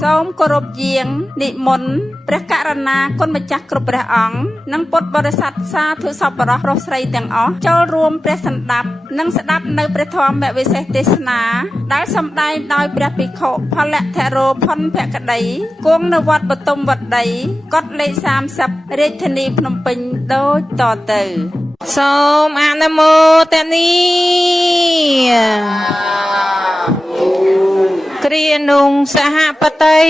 សូមគោរពយាងនិមន្តព្រះករុណាគុណម្ចាស់គ្រប់ព្រះអង្គនិងពុទ្ធបរិស័ទសាធុសប្បុរសប្រុសស្រីទាំងអស់ចូលរួមព្រះសណ្ដាប់និងស្ដាប់នៅព្រះធម៌វិសេសទេសនាដែលសម្ដែងដោយព្រះភិក្ខុផលៈថេរោផុនភក្តីគង់នៅវត្តបទុមវត្តីកុដិលេខ30រាជធានីភ្នំពេញដូចតទៅសូមអនុមោទនាគ្រានុងសហបតី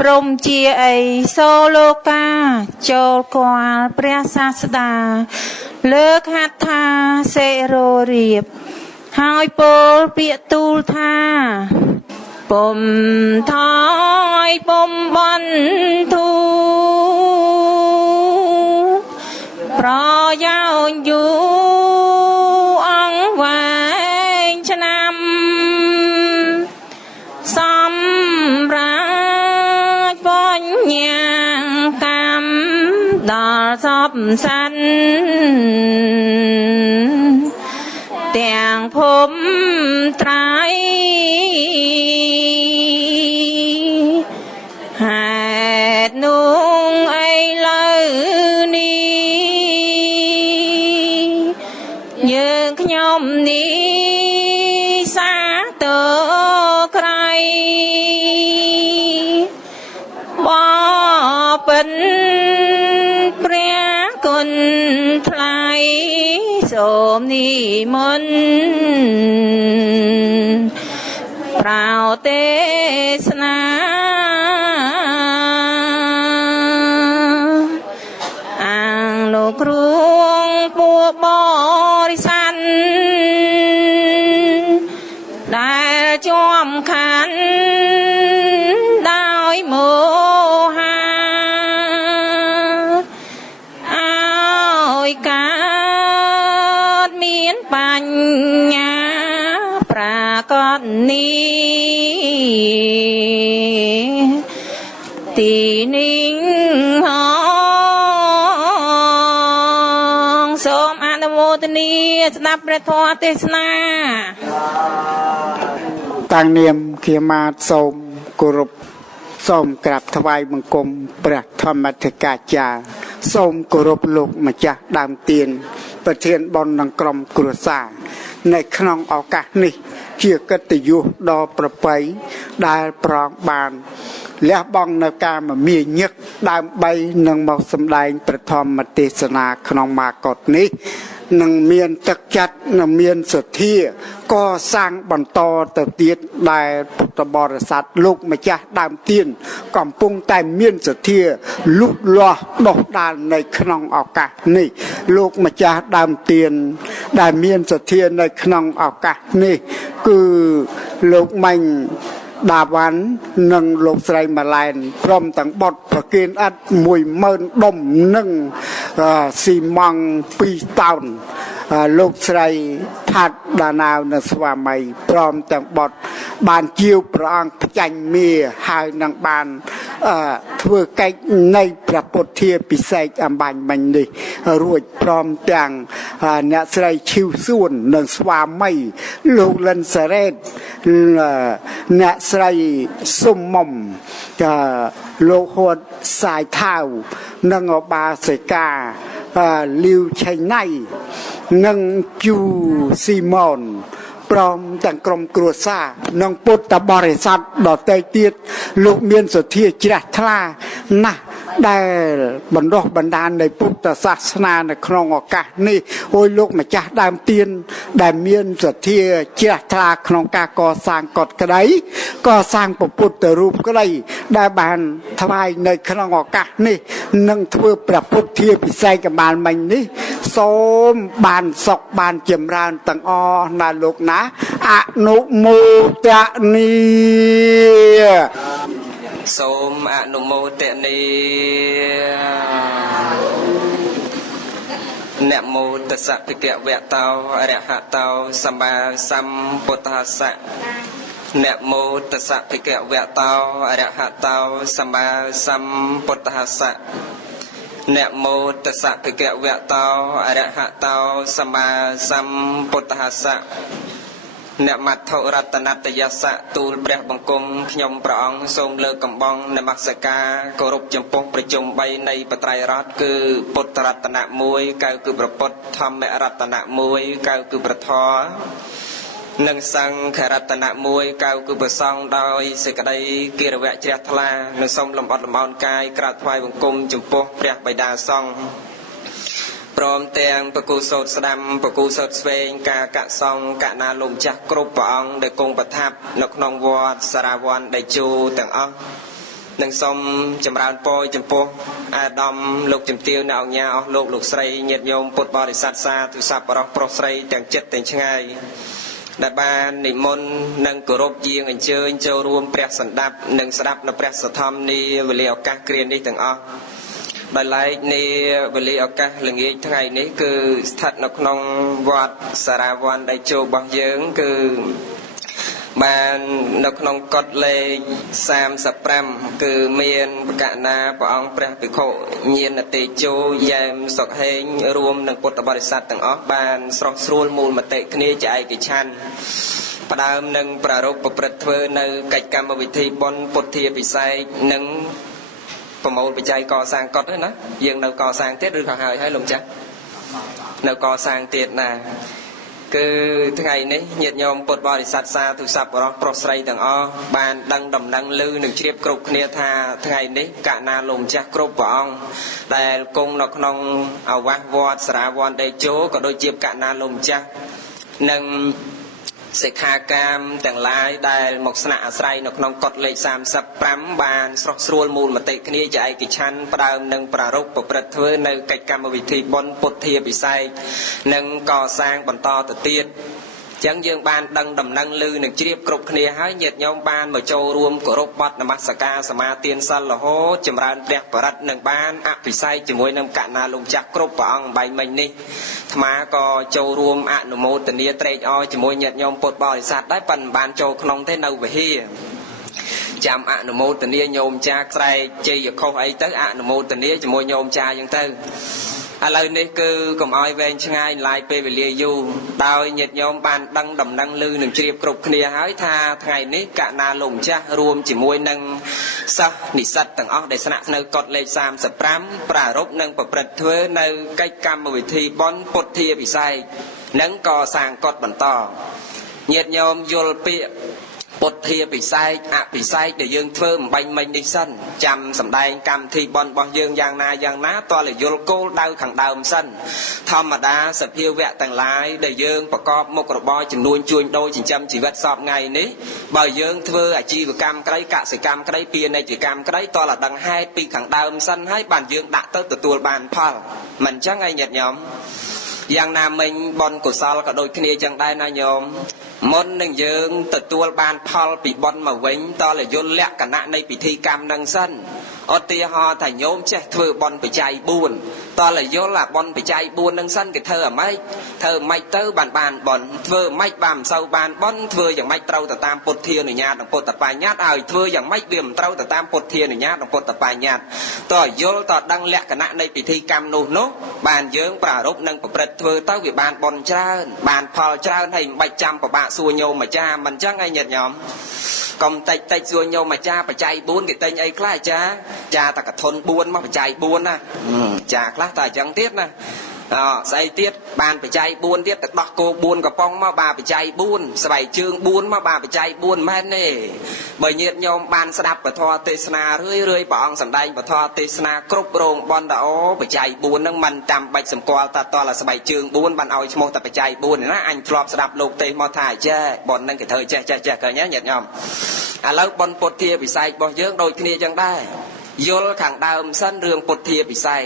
ព្រមជាអីសូលោកាចូលគាល់ព្រះសាស្តាលើកហត្ថាសេរោរៀបហើយពោលពាក្យទូលថាពុំថយពុំបន្ធូប្រយោជន៍យូរអង្គវែងឆ្នាំសម្រាប់បញ្ញាកម្មដល់សពសិនទាំងភូមិត្រៃហេតុនោះអីលើនេះយើងខ្ញុំនេះសាទរក្រៃបបិនព្រះគុណថ្លៃសូមនិមន្តប្រោទេសនាអង្គលោកគ្រួងពួកបរិស័ទដែលជាប់ខណ្ឌដោយមោហាឲ្យកើតមានបញ្ញាប្រាកដនេះទីនេះហងសូមអនុមោទនាស្ដាប់ព្រះធម៌ទេសនាតាំងនាមជាមាតសូមគោរពសូមក្រាបថ្វាយបង្គំព្រះធម្មធិកាចារ្យសូមគោរពលោកម្ចាស់ដើមទៀនប្រធានបុណ្យនិងក្រុមគ្រួសារនៅក្នុងឱកាសនេះជាកិត្តិយសដ៏ប្រពៃដែលប្រងបានលះបង់នៅការមមាញឹកដើម្បីនឹងមកសម្ដែងព្រះធម្មទេសនាក្នុងមាកុដនេះនឹងមានទឹកចិត្តនិងមានសទ្ធាកសាងបន្តទៅទៀតដែលពុទ្ធបរិស័ទលោកម្ចាស់ដើមទៀនកំពុងតែមានសទ្ធាលូតលាស់ដុះដាលនៅក្នុងឱកាសនេះលោកម្ចាស់ដើមទៀនដែលមានសទ្ធានៅក្នុងឱកាសនេះគឺលោកម៉ាញ់ដាវ៉ាន់និងលោកស្រីម៉ាឡែនព្រមទាំងបុត្រប្រគិនឥត 10000 ដុំនិងស៊ីម៉ង់2តោនលោកស្រីថាត់ដាណាវនៅស្វាមីព្រមទាំងបុត្របានជាវព្រះអង្គផ្ចាញ់មាហើយនឹងបានធ្វើកិច្ចនៃព្រះពុទ្ធាពិសេសអំបញ្ញមិញនេះរួចព្រមទាំងអ្នកស្រីឈីវសួននិងស្វាមីលោកលិនសារ៉េតអ្នកស្រីសុំមុំលោកហួតសាយថាវនិងអបាសិកាលាវឆៃណៃនិងជូស៊ីម៉ុនព្រមទាំងក្រុមគ្រួសារនិងពុទ្ធបរិស័ទដទៃទៀតលោកមានសទ្ធាជ្រះថ្លាណាស់ដែលបណ្ដុះបណ្ដាលនៃពុទ្ធសាសនានៅក្នុងឱកាសនេះអូយលោកម្ចាស់ដើមទៀនដែលមានសទ្ធាជ្រះថ្លាក្នុងការកសាងកុដិក្តីកសាងពុទ្ធរូបក្តីដែលបានថ្វាយនៅក្នុងឱកាសនេះនឹងធ្វើព្រះពុទ្ធាពិសេសកម្បាលមិញនេះសូមបានសុខបានចម្រើនទាំងអស់ណាលោកណាអនុមោទនី សូមអនុមោទនាนะโมตัสสะภะคะวะโตอะระหะโตสัมมาสัมพุทธัสสะนะโมตัสสะภะคะวะโตอะระหะโตสัมมาสัมพุทธัสสะนะโมตัสสะภะคะวะโตอะระหะโตสัมมาสัมพุทธัสสะអ្នកមត្ថរតនតយស័កទូលព្រះបង្គំខ្ញុំព្រះអង្គសូមលើកកំបងនមស្ការគោរពចំពោះប្រជុំ3នៃបត្រៃរតន៍គឺពុទ្ធរតនៈ1កៅគឺព្រះពុទ្ធធម្មរតនៈ1កៅគឺព្រះធម៌និងសង្ឃរតនៈ1កៅគឺព្រះសង្ឃដោយសេចក្តីគិរវៈជ្រះថ្លានិងសូមលំអត់លំអោនកាយក្រាបថ្វាយបង្គំចំពោះព្រះបិតាសង្ឃព្រមទាំងបកុសោតស្ដាំបកុសោតស្វែងការកសង្ឃកណាលោកម្ចាស់គ្រប់ព្រះអង្គដែលគង់ប្រថាប់នៅក្នុងវត្តសារវ័នដេជោទាំងអស់និងសូមចម្រើនពរចំពោះអាដាមលោកជំទាវនៅអង្គញាអស់លោកស្រីញាតិញោមពុទ្ធបរិស័ទសាធុសប្បុរសប្រុសស្រីទាំងចិត្តទាំងឆ្ងាយដែលបាននិមន្តនិងគោរពយាងអញ្ជើញចូលរួមព្រះសន្តាប់និងស្ដាប់នៅព្រះសទ្ធំនាវេលាឱកាសគ្រានេះទាំងអស់ដោយឡែកនាវេលាឱកាសល្ងាចថ្ងៃនេះគឺស្ថិតនៅក្នុងវត្តសារវ័នដេជោរបស់យើងគឺបាននៅក្នុងកฎលេខ35គឺមានបកណាព្រះអង្គព្រះភិក្ខុញាណតេជោយ៉ែមសុខហេងរួមនឹងពុទ្ធបរិស័ទទាំងអស់បានស្រស់ស្រួលមូលមតិគ្នាជាឯកច្ឆន្ទផ្ដើមនឹងប្រារព្ធប្រព្រឹត្តធ្វើនៅកិច្ចកម្មវិធីបុណ្យពុទ្ធាពិសេសនិងប្រមូលបច្ច័យកសាងកฎណាយើងនៅកសាងទៀតឬក៏ហើយលោកចាស់នៅកសាងទៀតណាគឺថ្ងៃនេះញាតិញោមពុទ្ធបរិស័ទសាធុសប្បុរសប្រុសស្រីទាំងអស់បានដឹងដំណឹងឮនឹងជ្រាបគ្រប់គ្នាថាថ្ងៃនេះកណាលោកម្ចាស់គ្រប់ព្រះអង្គដែលគង់នៅក្នុងអាវាសវត្តសារវ័នដេជោក៏ដូចជាកណាលោកម្ចាស់និងសិក្ខាកាមទាំងឡាយដែលមកស្នាក់អាស្រ័យនៅក្នុងកฎលេខ35បានស្រស់ស្រួលមូលមតិគ្នាជាឯកច្ឆន្ទផ្ដើមនឹងប្រារព្ធប្រព្រឹត្តធ្វើនៅកិច្ចកម្មវិធីបុណ្យពុទ្ធាពិសេសនិងកសាងបន្តទៅទៀតចឹងយើងបានដឹងដំណឹងឮនឹងជ្រាបគ្រប់គ្នាហើយញាតិញោមបានមកចូលរួមគោរពបទនមស្ការសមាទានសិលរហូតចម្រើនព្រះបរិត្តនឹងបានអភិសេកជាមួយនឹងកណាលោកម្ចាស់គ្រប់ព្រះអង្គបែបមិញនេះអាត្មាក៏ចូលរួមអនុមោទនាត្រេកអរជាមួយញាតិញោមពុទ្ធបរិស័ទដែរប៉ុន្តែបានចូលក្នុងទេនៅវិហារចាំអនុមោទនាញោមចាស្រែកជ័យខុសអីទៅអនុមោទនាជាមួយញោមចាអញ្ចឹងទៅឥឡូវនេះគឺកុំឲ្យវែងឆ្ងាយឡាយពេលវេលាយូរដោយញាតិញោមបានដឹងដំណឹងឮនឹងជ្រាបគ្រប់គ្នាហើយថាថ្ងៃនេះកណាលោកម្ចាស់រួមជាមួយនឹងសិស្សនិស្សិតទាំងអស់ដែលស្នាក់នៅកฎលេខ35ប្រារព្ធនិងប្រព្រឹត្តធ្វើនៅកិច្ចកម្មវិធីបុណ្យពុទ្ធាពិសេសនិងកសាងកฎបន្តញាតិញោមយល់ពាក្យពុទ្ធាពិសេសអភិសេកដែលយើងធ្វើអំបញ្ញមិញនេះសិនចាំសម្ដែងកម្មវិធីបុណ្យរបស់យើងយ៉ាងណាតលយល់គោលដៅខាងដើមសិនធម្មតាសភាវៈទាំងឡាយដែលយើងប្រកបមុខរបរចំនួនជួញដូរចិញ្ចឹមជីវិតសពថ្ងៃនេះបើយើងធ្វើអាជីវកម្មក្តីកសិកម្មក្តីពាណិជ្ជកម្មក្តីតលដឹងហេតុពីខាងដើមសិនហើយបានយើងដាក់ទៅទទួលបានផលមិនអញ្ចឹងឯងញាតិញោមយ៉ាងណាមិញបុណ្យកុសលក៏ដូចគ្នាចឹងដែរណាញោមមុននឹងយើងទទួលបានផលពីបុណ្យមកវិញតលយល់លក្ខណៈនៃពិធីកម្មនឹងសិនឧទាហរណ៍ថាញោមចេះធ្វើបុណ្យបច្ច័យ4តលយល់អាបុណ្យបច្ច័យ4នឹងសិនគេធ្វើអាម៉េចធ្វើម៉េចទៅបានបុណ្យធ្វើម៉េចបានមិនសូវបានបុណ្យធ្វើយ៉ាងម៉េចត្រូវទៅតាមពុទ្ធានុញ្ញាតនិងពុទ្ធបញ្ញត្តិហើយធ្វើយ៉ាងម៉េចវាមិនត្រូវទៅតាមពុទ្ធានុញ្ញាតនិងពុទ្ធបញ្ញត្តិតយល់តដឹងលក្ខណៈនៃពិធីកម្មនោះបានយើងប្រារព្ធនិងប្រព្រឹត្តធ្វើទៅវាបានបុណ្យច្រើនបានផលច្រើនហើយមិនបាច់ចាំពិបាកសួរញោមអាចារ្យមិនអញ្ចឹងឯងញាតិញោមកុំតិចសួរញោមអាចារ្យបច្ច័យ4គេទិញអីខ្លះអាចារ្យចាតកធន4មកបច្ច័យ4ណាចាខ្លះតែអញ្ចឹងទៀតណាស្អីទៀតបានបច្ច័យ4ទៀតទឹកដោះគោ4កំប៉ុងមកបានបច្ច័យ4ស្បែកជើង4មកបានបច្ច័យ4មែនទេបើញាតិញោមបានស្ដាប់ពធទេសនារឿយព្រះអង្គសម្ដែងពធទេសនាគ្រប់រោងបនតអូបច្ច័យ4ហ្នឹងមិនតាមបាច់សម្គាល់តតស្បែកជើង4បានឲ្យឈ្មោះតែបច្ច័យ4ណាអញធ្លាប់ស្ដាប់លោកទេសមកថាចេះបនហ្នឹងគេធ្វើចេះឃើញញាតិញោមឥឡូវបនពុទ្ធាពិសេសរបស់យើងដូចគ្នាចឹងដែរយល់ខាងដើមសិនរឿងពុទ្ធាពិសេស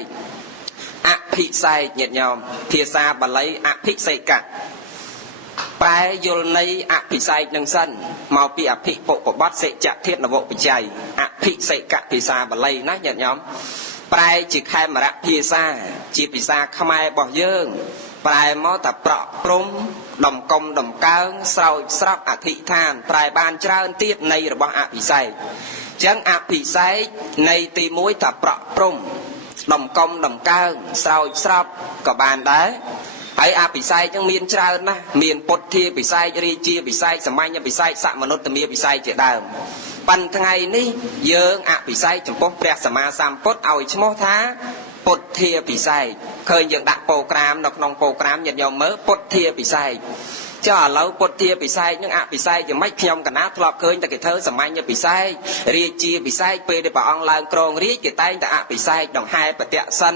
អភិសេកញាតិញោមភាសាបាលីអភិសេកៈប្រែយល់នៃអភិសេកនឹងសិនមកពីអភិពុពបត្តិសេចក្ធាតនវបច្ច័យអភិ ភិសេកភាសាបាលីណាញាតិញោមប្រែជាខេមរៈភាសាជាភាសាខ្មែររបស់យើងប្រែមកតែប្រក់ព្រំដំកុំដំកើងស្រោចស្រពអធិដ្ឋានប្រែបានច្រើនទៀតនៃរបស់អភិសេកចឹងអភិសេកនៃទី1ថាប្រក់ព្រំដំកុំដំកើងស្រោចស្រពក៏បានដែរហើយអភិសេកចឹងមានច្រើនណាស់មានពុទ្ធាភិសេករាជាភិសេកសាមញ្ញភិសេកសមនុត្តមាភិសេកជាដើមប៉ុន្តែថ្ងៃនេះយើងអភិសេកចំពោះព្រះសម្មាសម្ពុទ្ធឲ្យឈ្មោះថាពុទ្ធាភិសេកឃើញយើងដាក់ប្រូក្រាមនៅក្នុងប្រូក្រាមញាតិញោមមើលពុទ្ធាភិសេកចុះឥឡូវពុទ្ធាភិសេកនឹងអភិសេកយ៉ាងម៉េចខ្ញុំកណាធ្លាប់ឃើញតែគេធ្វើសាមញ្ញភិសេករាជាភិសេកពេលដែលព្រះអង្គឡើងគ្រងរាជគេតែងតែអភិសេកដង្ហែបតិសិន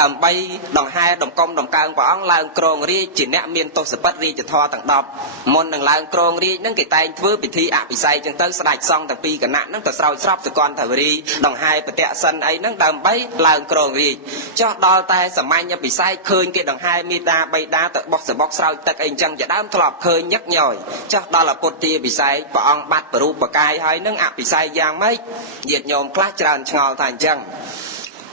ដើម្បីដង្ហែដំកុំដំកើងព្រះអង្គឡើងគ្រងរាជជាអ្នកមានទស្សពិតរាជធម៌ទាំង10មុននឹងឡើងគ្រងរាជនឹងគេតែងធ្វើពិធីអភិសេកចឹងទៅស្ដេចសង្ឃទាំងពីរគណៈនឹងទៅស្រោចស្រពសកលថាវរីដង្ហែបតិសិនអីហ្នឹងដើម្បីឡើងគ្រងរាជចុះដល់តែសាមញ្ញភិសេកឃើញគេដង្ហែមេតាបៃតាទៅបោះសបុកស្រោចទឹកអីចឹងជាដើមធ្លាប់ឃើញញឹកញយចុះដល់ពុទ្ធាភិសេកព្រះអង្គបាត់បរូបកាយហើយនឹងអភិសេកយ៉ាងម៉េចញាតិញោមខ្លះច្រើនឆ្ងល់ថាអញ្ចឹង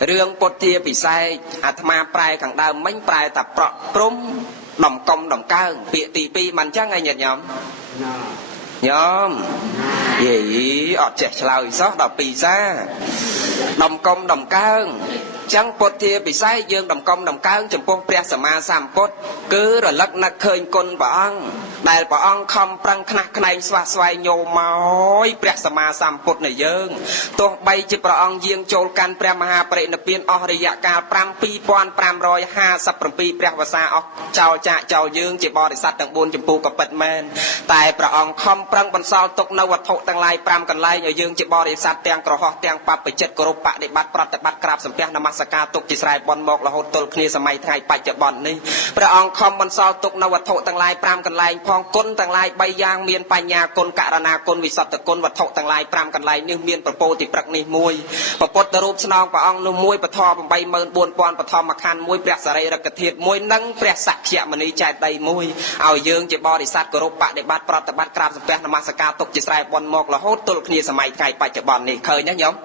រឿងពុទ្ធាភិសេកអាត្មាប្រែខាងដើមមិញប្រែតែប្រក់ព្រំដំកុំដំកើងពាក្យទី2មិនអញ្ចឹងឯងញាតិញោមញោមយេអត់ចេះឆ្លើយសោះដល់ពីសាដំកុំដំកើងចឹងពុទ្ធាភិសេកយើងដំកុំដំកើងចំពោះព្រះសម្មាសម្ពុទ្ធគឺរលឹកនឹកឃើញគុណព្រះអង្គដែលព្រះអង្គខំប្រឹងខ្នះខ្នែងស្វះស្វែងញោមមកព្រះសម្មាសម្ពុទ្ធនៃយើងទោះបីជាព្រះអង្គយាងចូលកាន់ព្រះមហាបរិនិព្វានអស់រយៈកាល2557ព្រះវស្សាអស់ចោលចាកចោលយើងជាបរិស័ទទាំង4ចម្ពោះក៏ពិតមែនតែព្រះអង្គខំប្រឹងបន្សល់ទុកនៅវត្ថុទាំងឡាយ5កន្លែងឲ្យយើងជាបរិស័ទទាំងក្រហោះទាំងបព្វជិតគោរពបដិបត្តិប្រតិបត្តិក្រាបសំពះនមស្ការទុកជាស្រែបន់មករហូតទល់គ្នាសម័យថ្ងៃបច្ចុប្បន្ននេះព្រះអង្គខំបន្សល់ទុកនៅវត្ថុទាំងឡាយ5កន្លែងផងគុណទាំងឡាយ3យ៉ាងមានបញ្ញាគុណករណាគុណវិសុទ្ធគុណវត្ថុទាំងឡាយ5កន្លែងនេះមានប្រពោតិព្រឹកនេះមួយព្រះពុទ្ធរូបស្នងព្រះអង្គនោះមួយពធ84000បឋមខណ្ឌមួយព្រះសរីរកធាតុមួយនិងព្រះសក្យមនីចេតិយមួយឲ្យយើងជាបរិស័ទគោរពបដិបត្តិប្រតិបត្តិក្រាបសំពះនមស្ការទុកជាស្រែបន់មករហូតទល់គ្នាសម័យថ្ងៃបច្ចុប្បន្ននេះឃើញណាញោម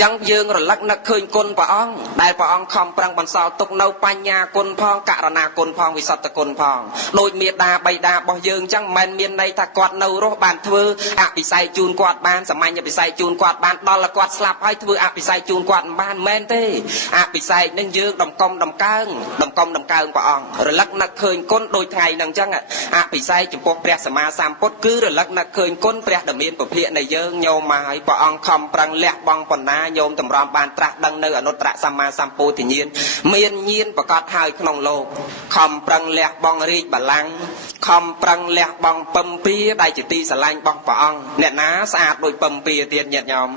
ចឹងយើងរលឹកនឹកឃើញគុណព្រះអង្គដែលព្រះអង្គខំប្រឹងបន្សល់ទុកនៅបញ្ញាគុណផងករណាគុណផងវិសុទ្ធគុណផងដោយមេដាបៃតារបស់យើងចឹងមិនមានន័យថាគាត់នៅរស់បានធ្វើអភិសេកជូនគាត់បានសាមញ្ញអភិសេកជូនគាត់បានដល់គាត់ស្លាប់ហើយធ្វើអភិសេកជូនគាត់មិនបានមែនទេអភិសេកនឹងយើងដំកុំដំកើងព្រះអង្គរលឹកនឹកឃើញគុណដោយថ្ងៃហ្នឹងចឹងអភិសេកចំពោះព្រះសម្មាសម្ពុទ្ធគឺរលឹកនឹកឃើញគុណព្រះដ៏មានពភាកនៃយើងញោមមកហើយព្រះអង្គខំប្រឹងលះបង់បណ្ណាញោមតម្រាំបានត្រាស់ដឹងនៅអនុត្តរសម្មាសម្ពោធិញ្ញាណមានញាណប្រកបហើយក្នុងលោកខំប្រឹងលះបង់រាជបល្ល័ង្កខំប្រឹងលះបង់ពំពាដែលជាទីស្រឡាញ់របស់ព្រះអង្គអ្នកណាស្អាតដូចពំពាទៀតញាតិញោម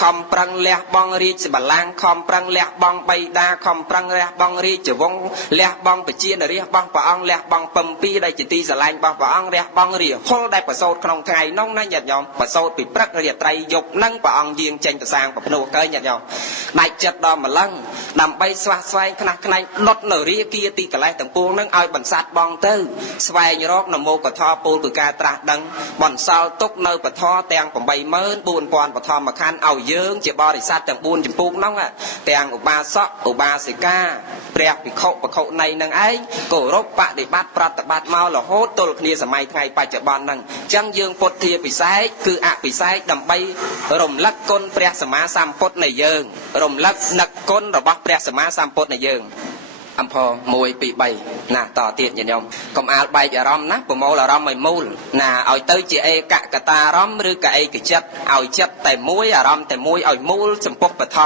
ខំប្រឹងលះបង់រាជបល្ល័ង្កខំប្រឹងលះបង់បៃតាខំប្រឹងលះបង់រាជវង្សលះបង់បជានរាជរបស់ព្រះអង្គលះបង់ពំពាដែលជាទីស្រឡាញ់របស់ព្រះអង្គលះបង់រាហុលដែលប្រសូតក្នុងថ្ងៃនោះណាញាតិញោមប្រសូតពីព្រឹករាត្រីយប់នឹងព្រះអង្គយាងចេញទៅសាងប្រភ្នោះកើញាតិញោមដាច់ចិត្តដល់ម្លឹងដើម្បីស្វះស្វែងខ្នះខ្នែងដុតនៅរាគាទីកលេសទាំងពួងនឹងឲ្យបន្សាត់បងទៅស្វែងរកនមោកថាពោលគឺការត្រាស់ដឹងបន្សល់ទុកនៅពធទាំង84000បឋមខណ្ឌឲ្យយើងជាបរិស័ទទាំង4ចម្ពោះនោះទាំងឧបាសកឧបាសិកាព្រះភិក្ខុបខុនៃនឹងឯងគោរពបដិបត្តិប្រតិបត្តិមករហូតទល់គ្នាសម័យថ្ងៃបច្ចុប្បន្នហ្នឹងអញ្ចឹងយើងពុទ្ធាភិសេកគឺអភិសេកដើម្បីរំលឹកគុណព្រះសម្មាសម្ពុទ្ធនៃយើងរំលឹកនឹកគុណរបស់ព្រះសម្មាសម្ពុទ្ធនៃយើងអំផ1 2 3ណាតទៀតញាតិញោមកុំអាលបែកអារម្មណ៍ណាប្រមូលអារម្មណ៍ឲ្យមូលណាឲ្យទៅជាឯកកតាអារម្មណ៍ឬក៏ឯកចិត្តឲ្យចិត្តតែមួយអារម្មណ៍តែមួយឲ្យមូលចំពោះពធ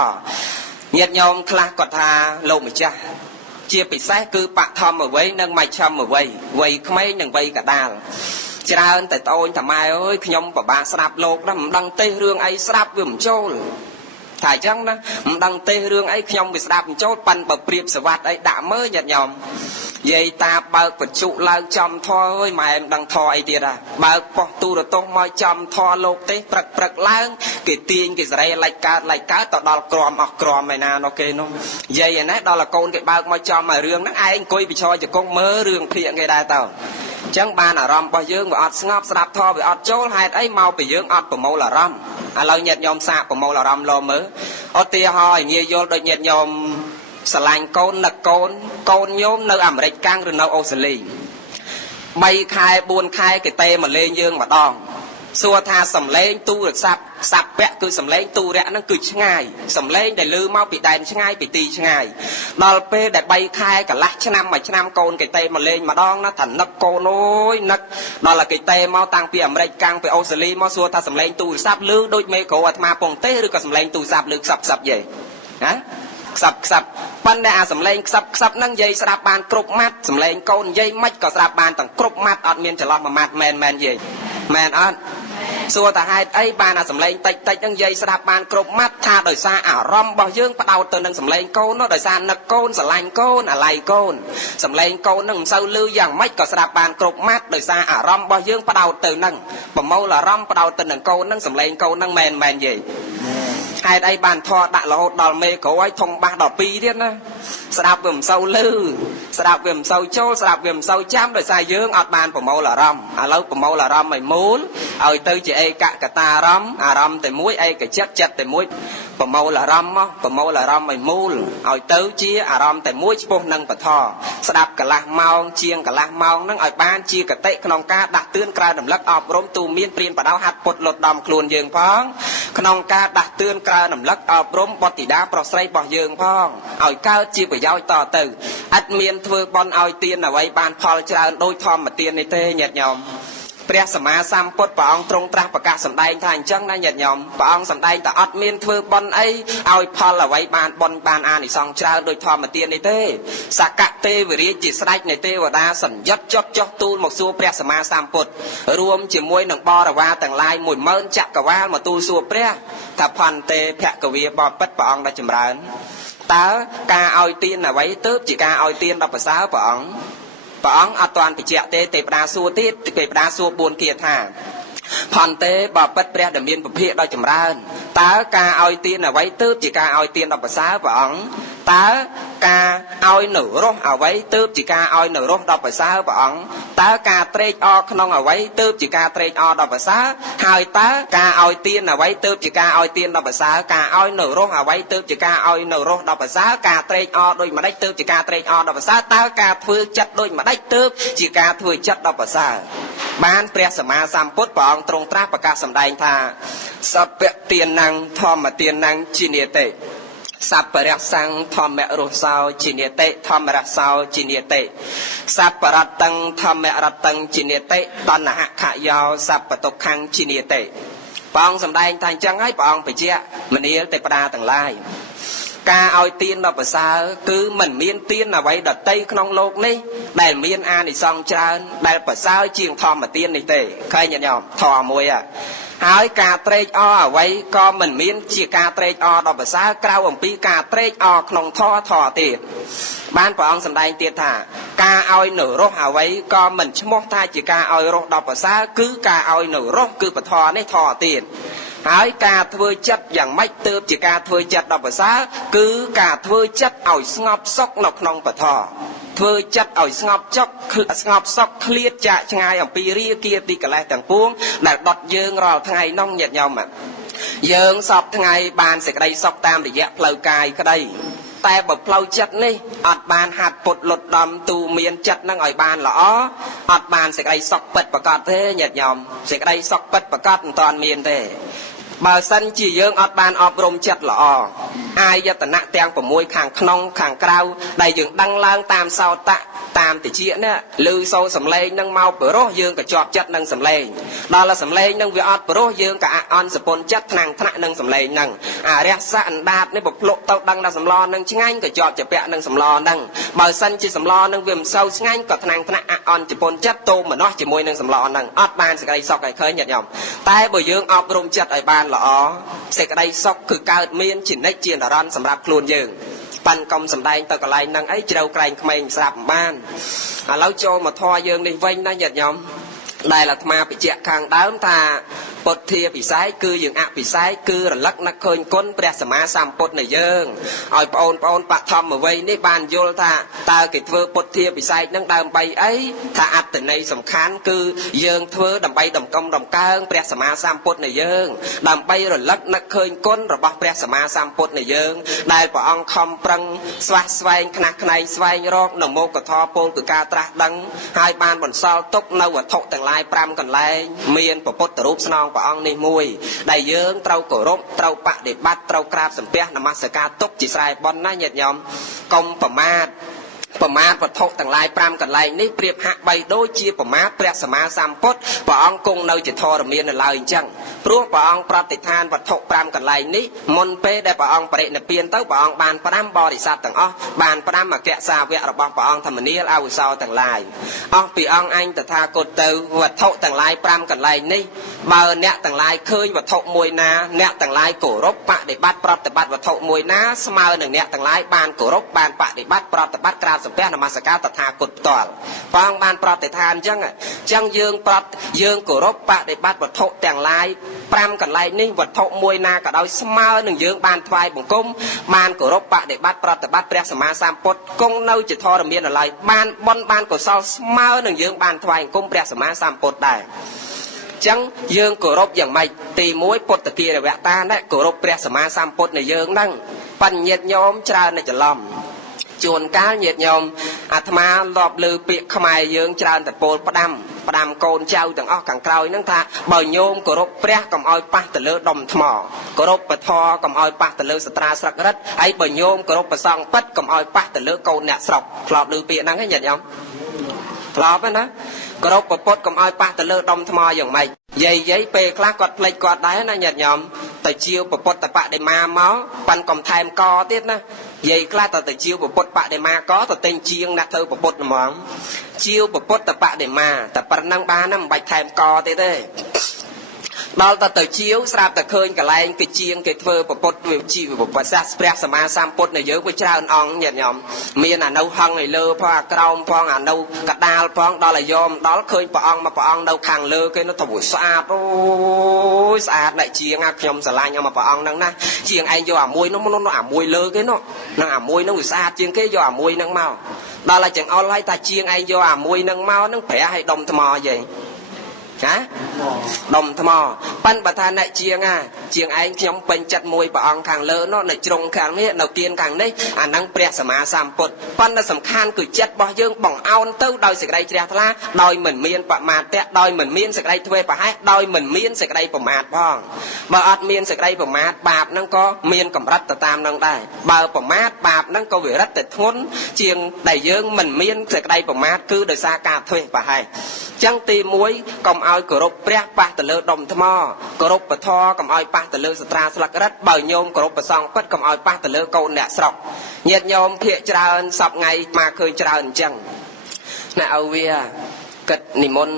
ញាតិញោមខ្លះគាត់ថាលោកម្ចាស់ជាពិសេសគឺបឋមវ័យនិងមជ្ឈមវ័យវ័យក្មេងនិងវ័យកដាលច្រើនតែត្អូញតាម៉ែអើយខ្ញុំពិបាកស្ដាប់លោកណាមិនដឹងទេរឿងអីស្ដាប់វាមិនចូលថាអញ្ចឹងណាមិនដឹងទេរឿងអីខ្ញុំវាស្ដាប់មិនចូលប៉ិនបើព្រៀបសវត្ថអីដាក់មើលញាតិញោមយាយតាបើកបច្ចុឡើងចំធរអើយម៉ែមិនដឹងធរអីទៀតហ่ะបើកប៉ុស្តិ៍ទូរទស្សន៍មកចំធរលោកទេព្រឹកឡើងគេទាញគេសេរីឡាច់កើតទៅដល់ក្រមអស់ក្រមឯណានោះគេនោះយាយឯណាដល់កូនគេបើកមកចំឲ្យរឿងហ្នឹងឯងអង្គុយពិឈរជង្គង់មើលរឿងភាគគេដែរតើ ចឹងបានអារម្មណ៍របស់យើងវាអត់ស្ងប់ស្ដាប់ធម៌វាអត់ចូលហេតុអីមកពីយើងអត់ប្រមូលអារម្មណ៍ឥឡូវញាតិញោមសាកប្រមូលអារម្មណ៍លោមើលឧទាហរណ៍ឲ្យងាយយល់ដូចញាតិញោមស្រឡាញ់កូននឹកកូនញោមនៅអាមេរិកកាំងឬនៅអូស្ត្រាលី3ខែ4ខែគេទេមកលេងយើងម្ដងសួរថាសំឡេងទូរស័ព្ទសាប់ពាក់គឺសំឡេងទូរៈហ្នឹងគឺឆ្ងាយសំឡេងដែលឮមកពីដែនឆ្ងាយពីទីឆ្ងាយដល់ពេលដែល3ខែកន្លះឆ្នាំមួយឆ្នាំកូនគេទេមកលេងម្ដងណាថានឹកកូនអូយនឹកដល់តែគេទេមកតាំងពីអាមេរិកកាំងពីអូស្ត្រាលីមកសួរថាសំឡេងទូរស័ព្ទឮដូចមេក្រូអាត្មាពងទេសឬក៏សំឡេងទូរស័ព្ទឮខ្សឹបយេណាខ្សឹបប៉ុន្តែអាសំឡេងខ្សឹបហ្នឹងនិយាយស្ដាប់បានគ្រប់ម៉ាត់សំឡេងកូននិយាយមិនក៏ស្ដាប់បានទាំងគ្រប់ម៉ាត់អត់មានចន្លោះមួយម៉ាត់មែននិយាយមែនអត់សួរតាហេតុអីបានអាសំឡេងតិចហ្នឹងនិយាយស្ដាប់បានគ្រប់ម៉ាត់ថាដោយសារអារម្មណ៍របស់យើងផ្ដោតទៅនឹងសំឡេងកូននោះដោយសារនឹកកូនស្រឡាញ់កូនអាឡ័យកូនសំឡេងកូនហ្នឹងមិនសូវឮយ៉ាងម៉េចក៏ស្ដាប់បានគ្រប់ម៉ាត់ដោយសារអារម្មណ៍របស់យើងផ្ដោតទៅនឹងប្រមូលអារម្មណ៍ផ្ដោតទៅនឹងកូនហ្នឹងសំឡេងកូនហ្នឹងមែននិយាយហេតុអីបានធေါ်ដាក់រហូតដល់មេក្រូឲ្យធំបាសដល់2ទៀតណាស្ដាប់វាមិនសូវឮស្ដាប់វាមិនសូវចូលស្ដាប់វាមិនសូវចាំដោយសារយើងអត់បានប្រមូលអារម្មណ៍ឥឡូវប្រមូលអារម្មណ៍ឲ្យមូលឲ្យទៅជាឯកកតាអារម្មណ៍តែមួយឯកចិត្តតែមួយប្រមូលអារម្មណ៍មកប្រមូលអារម្មណ៍ឲ្យមូលឲ្យទៅជាអារម្មណ៍តែមួយឆ្ពោះនឹងពធស្ដាប់កន្លះម៉ោងជាងកន្លះម៉ោងហ្នឹងឲ្យបានជាកតិក្នុងការដាស់តឿនក្រៅរំលឹកអប់រំទូមានព្រានបដៅហាត់ពុតលត់ដំខ្លួនយើងផងក្នុងការដាស់តឿនក្រៅរំលឹកអប់រំបុត្រធីតាប្រុសស្រីរបស់យើងផងឲ្យកើតជាប្រយោជន៍តទៅអត់មានធ្វើបន់ឲ្យទានអ្វីបានផលច្រើនដោយធម្មទាននេះទេញាតិញោមព្រះសម្មាសម្ពុទ្ធព្រះអង្គទ្រង់ត្រាស់ប្រកាសសម្ដែងថាអញ្ចឹងណាញាតិញោមព្រះអង្គសម្ដែងថាអត់មានធ្វើបន់អីឲ្យផលអ្វីបានបន់បានអានិសង្សច្រើនដោយធម្មទាននេះទេសកទេវរាជជាស្ដេចនៃទេវតាសញ្ញត់ចុះទូលមកសួរព្រះសម្មាសម្ពុទ្ធរួមជាមួយនឹងបរិវារទាំងឡាយ 10000 ចក្រវាលមកទូលសួរព្រះថាផន្តេភគវាបបិទ្ធព្រះអង្គដែលចម្រើនតើការឲ្យទានអ្វីទើបជាការឲ្យទានដល់ប្រសើរព្រះអង្គអត់ទាន់បញ្ជាក់ទេទេវតាសួរទៀតទេវតាសួរ4គាថាផន្តេបបិទ្ធព្រះដែលមានពុភៈដ៏ចម្រើនតើការឲ្យទានអ្វីទើបជាការឲ្យទានដល់ប្រសើរព្រះអង្គតើការឲ្យនៅរស់អ្វីទើបជាការឲ្យនៅរស់ដល់ប្រសើរព្រះអង្គតើការត្រេកអរក្នុងអ្វីទើបជាការត្រេកអរដល់ប្រសើរហើយតើការឲ្យទានអ្វីទើបជាការឲ្យទានដល់ប្រសើរការឲ្យនៅរស់អ្វីទើបជាការឲ្យនៅរស់ដល់ប្រសើរការត្រេកអរដូចម្ដេចទើបជាការត្រេកអរដល់ប្រសើរតើការធ្វើចិត្តដូចម្ដេចទើបជាការធ្វើចិត្តដល់ប្រសើរបានព្រះសម្មាសម្ពុទ្ធព្រះអង្គទ្រង់ត្រាស់ប្រកាសសម្ដែងថាសព្វទានnăngធម្មទានnăngជានិតិសัพពរសੰធម្មរសោជានិតិធម្មរសោជានិតិសัพពរតੰធម្មរតੰជានិតិតណ្ហខយោសัพពទុក្ខੰជានិតិព្រះអង្គសម្ដែងថាអញ្ចឹងហើយព្រះអង្គបញ្ជាក់មនាលទេវតាទាំងឡាយការឲ្យទានដល់ប្រសើរគឺមិនមានទានអ្វីដតីក្នុងโลกនេះដែលមានអានិសង្សច្រើនដែលប្រសើរជាងធម្មទាននេះទេឃើញញាតិញោមធម៌មួយហើយការត្រេកអរអ្វីក៏មិនមានជាការត្រេកអរដល់ប្រសើរក្រៅអំពីការត្រេកអរក្នុងធម៌ទៀតបានព្រះអង្គសម្ដែងទៀតថាការឲ្យនៅរស់អ្វីក៏មិនឈ្មោះថាជាការឲ្យរស់ដល់ប្រសើរគឺការឲ្យនៅរស់គឺពធនេះធម៌ទៀតហើយការធ្វើចិត្តយ៉ាងម៉េចទើបជាការធ្វើចិត្តដល់ប្រសើរគឺការធ្វើចិត្តឲ្យស្ងប់សុខនៅក្នុងពធធ្វើចិត្តឲ្យស្ងប់សុខឃ្លាតចាកឆ្ងាយអំពីរាគីទីកិលេសទាំងពួងដែលដុតយើងរាល់ថ្ងៃនោះញាតិញោមយើងសពថ្ងៃបានសេចក្តីសុខតាមរយៈផ្លូវកាយក្តីតែបើផ្លូវចិត្តនេះអត់បានហាត់ពុតលត់ដំទូមានចិត្តនឹងឲ្យបានល្អអត់បានសេចក្តីសុខពិតប្រកបទេញាតិញោមសេចក្តីសុខពិតប្រកបមិនទាន់មានទេបើសិនជាយើងអត់បានអប់រំចិត្តល្អអាយតនៈទាំង6ខាងក្នុងខាងក្រៅដែលយើងដឹងឡើងតាមសោតៈតាមតិចនេះឮសូរសំឡេងនឹងមកព្រោះយើងក៏ជាប់ចិត្តនឹងសំឡេងដល់តែសំឡេងនឹងវាអត់ព្រោះយើងក៏អន់សពុនចិត្តថ្នាំងថ្នាក់នឹងសំឡេងនឹងអារះសៈអណ្ដាតនេះប្រភ្លុកទៅដឹងថាសំឡនឹងឆ្ងាញ់ក៏ជាប់ជាពាក់នឹងសំឡនឹងបើសិនជាសំឡនឹងវាមិនសូវឆ្ងាញ់ក៏ថ្នាំងថ្នាក់អន់សពុនចិត្តតោមនោះជាមួយនឹងសំឡនឹងអត់បានសេចក្តីសុខឲ្យឃើញញាតិញោមតែបើយើងអប់រំចិត្តឲ្យបានល្អសេចក្តីសុខគឺកើតមានជានិច្ចជានិរន្តរ៍សម្រាប់ខ្លួនយើងប៉ាន់កុំសម្ដែងទៅកន្លែងហ្នឹងអីជ្រៅក្រែងក្មេងស្រាប់មិនបានឥឡូវចូលមកធម៌យើងនេះវិញណាញាតិញោមដែលអាត្មាបញ្ជាក់ខាងដើមថា ពុទ្ធាពិស័យគឺយើងអពិស័យគឺរលឹកនឹកឃើញគុណព្រះសម្មាសម្ពុទ្ធនៃយើងឲ្យបងប្អូនបឋមវ័យនេះបានយល់ថាតើគេធ្វើពុទ្ធាពិស័យនឹងដើម្បីអីថាអត្តន័យសំខាន់គឺយើងធ្វើដើម្បីដំកំដំកើងព្រះសម្មាសម្ពុទ្ធនៃយើងដើម្បីរលឹកនឹកឃើញគុណរបស់ព្រះសម្មាសម្ពុទ្ធនៃយើងដែលព្រះអង្គខំប្រឹងស្វះស្វែងខ្នះខ្នែងស្វែងរកនៅមុខកថាពោលគឺការត្រាស់ដឹងហើយបានបន្សល់ទុកនៅវត្ថុទាំងឡាយ5កន្លែងមានពុទ្ធរូបស្នងព្រះអង្គនេះមួយដែលយើងត្រូវគោរពត្រូវបដិបត្តិត្រូវក្រាបសំពះនមស្ការទុកជាស្រ័យបុណ្យណាញាតិញោមកុំប្រមាទវត្ថុទាំងឡាយ5កន្លែងនេះប្រៀបហាក់បីដូចជាប្រមាទព្រះសម្មាសម្ពុទ្ធព្រះអង្គគង់នៅជាធរមាននៅឡើយអញ្ចឹងព្រោះព្រះអង្គប្រតិឋានវត្ថុ5កន្លែងនេះមុនពេលដែលព្រះអង្គបរិនិព្វានទៅព្រះអង្គបានផ្ដាំបរិស័ទទាំងអស់បានផ្ដាំអគ្គសាវករបស់ព្រះអង្គធម្មនាលអវុសោទាំងឡាយអស់ពីអង្គអញតថាគតទៅវត្ថុទាំងឡាយ5កន្លែងនេះបើអ្នកទាំងឡាយឃើញវត្ថុមួយណាអ្នកទាំងឡាយគោរពបដិបត្តិប្រតិបត្តិវត្ថុមួយណាស្មើនឹងអ្នកទាំងឡាយបានគោរពបានបដិបត្តិប្រតិបត្តិក្រាបសំពះនមស្ការតថាគតផ្ទាល់ព្រះអង្គបានប្រតិឋានអញ្ចឹងយើងគោរពបដិបត្តិវត្ថុទាំងឡាយ5កន្លែងនេះវត្ថុមួយណាក៏ដោយស្មើនឹងយើងបានថ្វាយបង្គំបានគោរពបដិបត្តិប្រតិបត្តិព្រះសម្មាសម្ពុទ្ធគង់នៅជាធរមានឡើយបានបុណ្យបានកុសលស្មើនឹងយើងបានថ្វាយបង្គំព្រះសម្មាសម្ពុទ្ធដែរចឹងយើងគោរពយ៉ាងម៉េចទី1ពុទ្ធគិរវតាណែគោរពព្រះសម្មាសម្ពុទ្ធនៃយើងហ្នឹងបញ្ញត្តិញោមច្រើនតែច្រឡំជួនកាលញាតិញោមអាត្មាលបលើពាក្យខ្មែរយើងច្រើនតែពោលផ្ដាំកូនចៅទាំងអស់ខាងក្រោយហ្នឹងថាបើញោមគោរពព្រះកុំឲ្យប៉ះទៅលើដុំថ្មគោរពពធកុំឲ្យប៉ះទៅលើស្ត្រាស្លឹករឹតហើយបើញោមគោរពប្រសង់ពិតកុំឲ្យប៉ះទៅលើកូនអ្នកស្រុកធ្លាប់លើពាក្យហ្នឹងហ៎ញាតិញោមធ្លាប់ណាគោរពពុទ្ធកុំឲ្យប៉ះទៅលើដុំថ្មយ៉ាងម៉េចយាយពេលខ្លះគាត់ភ្លេចគាត់ដែរណាញាតិញោមទៅជាវពុទ្ធបដិមាមកប៉ាន់កំថែមកទៀតណាយាយខ្លះទៅជាវពុទ្ធបដិមាកទៅទិញជាងអ្នកធ្វើពុទ្ធហ្មងជាវពុទ្ធបដិមាតែប៉ុណ្ណឹងបានណាមិនបាច់ថែមកទៀតទេដល់ទៅជាវស្រាប់តែឃើញកន្លែងគេជាងគេធ្វើពុទ្ធវាជីវប្រសាសព្រះសម្មាសម្ពុទ្ធនៅយើងវាច្រើនអង្គញាតិញោមមានអានៅហឹងឲ្យលើផងអាក្រោមផងអានៅកដាលផងដល់ឲ្យយមដល់ឃើញព្រះអង្គមកព្រះអង្គនៅខាងលើគេនោះទៅស្អាតអូយស្អាតអ្នកជាងខ្ញុំស្រឡាញ់មកព្រះអង្គហ្នឹងណាជាងឯងយកអាមួយនោះអាមួយលើគេនោះនឹងអាមួយនោះវាស្អាតជាងគេយកអាមួយហ្នឹងមកដល់ឲ្យចង្អុលឲ្យតាជាងឯងយកអាមួយហ្នឹងមកហ្នឹងប្រះឲ្យដុំថ្មយាយណាដុំថ្មប៉ិនបើថាអ្នកជាងឯងខ្ញុំពេញចិត្តមួយព្រះអង្គខាងលើនោះនៅជ្រុងខាងនេះនៅគៀនខាងនេះអាហ្នឹងព្រះសម្មាសម្ពុទ្ធប៉ុន្តែសំខាន់គឺចិត្តរបស់យើងបង្អោនទៅដោយសេចក្តីជ្រះថ្លាដោយមិនមានបមាទៈដោយមិនមានសេចក្តីធ្វេសប្រហែសដោយមិនមានសេចក្តីប្រមាទផងបើអត់មានសេចក្តីប្រមាទបាបហ្នឹងក៏មានកម្រិតទៅតាមហ្នឹងដែរបើប្រមាទបាបហ្នឹងក៏វារិតតែធ្ងន់ជាងដែលយើងមិនមានសេចក្តីប្រមាទគឺដោយសារការធ្វេសប្រហែសចឹងទី1កុំឲ្យគោរពព្រះប៉ះទៅលើដុំថ្មគោរពពធកុំឲ្យប៉ះទៅលើស្ត្រាស្លឹករឹតបើញោមគោរពប្រសង់ពិតកុំឲ្យប៉ះទៅលើកូនអ្នកស្រុកញាតិញោមភាកច្រើនសពថ្ងៃមកឃើញច្រើនអញ្ចឹងណាឲ្យវាគិតនិមន្ត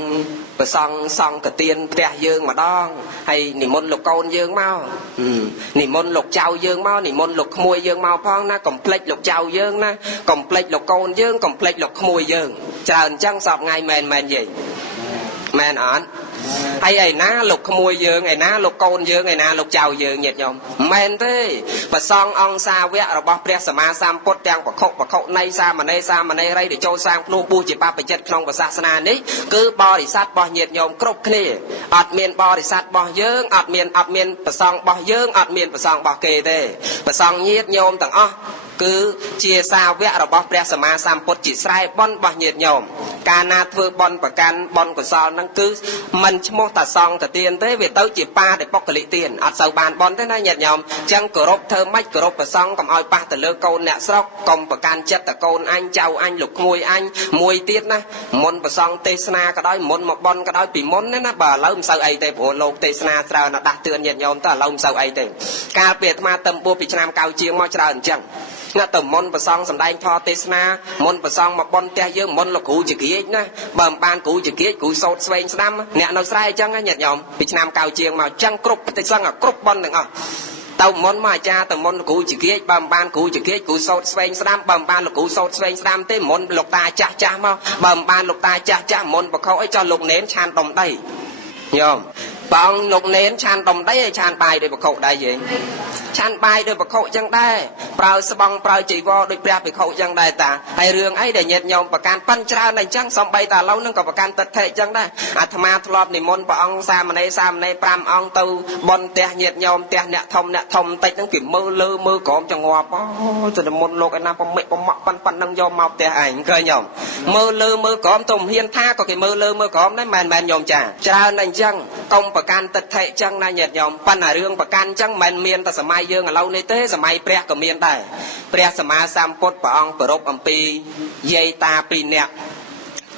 ប្រសង់សង្ឃទានផ្ទះយើងម្ដងហើយនិមន្តលោកកូនយើងមកនិមន្តលោកចៅយើងមកនិមន្តលោកក្មួយយើងមកផងណាកុំភ្លេចលោកចៅយើងណាកុំភ្លេចលោកកូនយើងកុំភ្លេចលោកក្មួយយើងច្រើនអញ្ចឹងសពថ្ងៃមែនយីមែនអត់ហើយឯណាលោកក្មួយយើងឯណាលោកកូនយើងឯណាលោកចៅយើងញាតិញោមមែនទេប្រសង់អង្គសាវករបស់ព្រះសម្មាសម្ពុទ្ធទាំងបខុនៃសាមណេររីដែលចូលសាងភ្នោះបួសជាបព្វជិតក្នុងសាសនានេះគឺបរិស័ទរបស់ញាតិញោមគ្រប់គ្នាអត់មានបរិស័ទរបស់យើងអត់មានប្រសង់របស់យើងអត់មានប្រសង់របស់គេទេប្រសង់ញាតិញោមទាំងអស់គឺជាសាវករបស់ព្រះសម្មាសម្ពុទ្ធជាស្រែបុណ្យរបស់ញាតិញោមកាលណាធ្វើបុណ្យប្រកាន់បុណ្យកុសលហ្នឹងគឺមិនឈ្មោះតាសង្ឃទៅទានទេវាទៅជាបាដែលបុគ្គលិកទានអត់សូវបានបុណ្យទេណាញាតិញោមអញ្ចឹងគោរពធ្វើម៉េចគោរពព្រះសង្ឃកុំឲ្យប៉ះទៅលើកូនអ្នកស្រុកកុំប្រកាន់ចិត្តតកូនអញចៅអញលោកក្មួយអញមួយទៀតណាមុនព្រះសង្ឃទេសនាក៏ដោយមុនមកបុណ្យក៏ដោយពីមុនណាបើឥឡូវមិនសូវអីទេព្រោះលោកទេសនាច្រើនណាស់ដាស់តឿនញាតិញោមតើឥឡូវមិនសូវអីទេកាលពីអាត្មាទៅបួសពីឆ្នាំ9ជាងមកច្រើនអញ្ចឹងណាទៅមុនប្រសងសំដែងធម៌ទេសនាមុនប្រសងមកបន់ផ្ទះយើងមុនលោកគ្រូជាក្រៀកណាបើមិនបានគ្រូជាក្រៀកគ្រូសោតស្វែងស្ដាំអ្នកនៅស្រែអញ្ចឹងញាតិញោមពីឆ្នាំ9ជាងមកអញ្ចឹងគ្រប់ប្រទេសសង្ឃគ្រប់បន់ទាំងអស់ទៅមុនមកអាចារ្យទៅមុនលោកគ្រូជាក្រៀកបើមិនបានគ្រូជាក្រៀកគ្រូសោតស្វែងស្ដាំបើមិនបានលោកគ្រូសោតស្វែងស្ដាំទេមុនលោកតាចាស់មកបើមិនបានលោកតាចាស់មុនបខោអីចោះលោកនេនឆានដុំដីញោម bà ông lục nến chan đồng đấy chan bài để bà khẩu đại gì chan bài để bà khẩu chẳng đây prao sờ bong prao chỉ vô để bia bị khẩu chẳng đây ta hay riêng ấy để nhiệt nhom bà can pan trao này chẳng xong bay ta lâu nâng còn bà can tật thể chẳng đây tham ma thọp niệm môn bà ông sa mà này pram ông tu bon tè nhiệt nhom tè nẹt thông tây nâng kiểu mơ lơ mơ cọm chẳng ngọt cho nên môn lục anh nam con mẹ con mọc pan nâng do mọc tè ảnh cơ nhom mơ lơ mơ cọm tùng hiên tha có cái mơ lơ mơ cọm đấy màn nhom chả trao này chẳng công bà can tật thể chẳng này nhiệt nhom pan là riêng bà can chẳng màn miên ta sầm mai dương ở lâu này thế sầm mai pre có miên đây pre sầm ma sam pốt bà ông bà rộp âm pi dây ta pi nẹt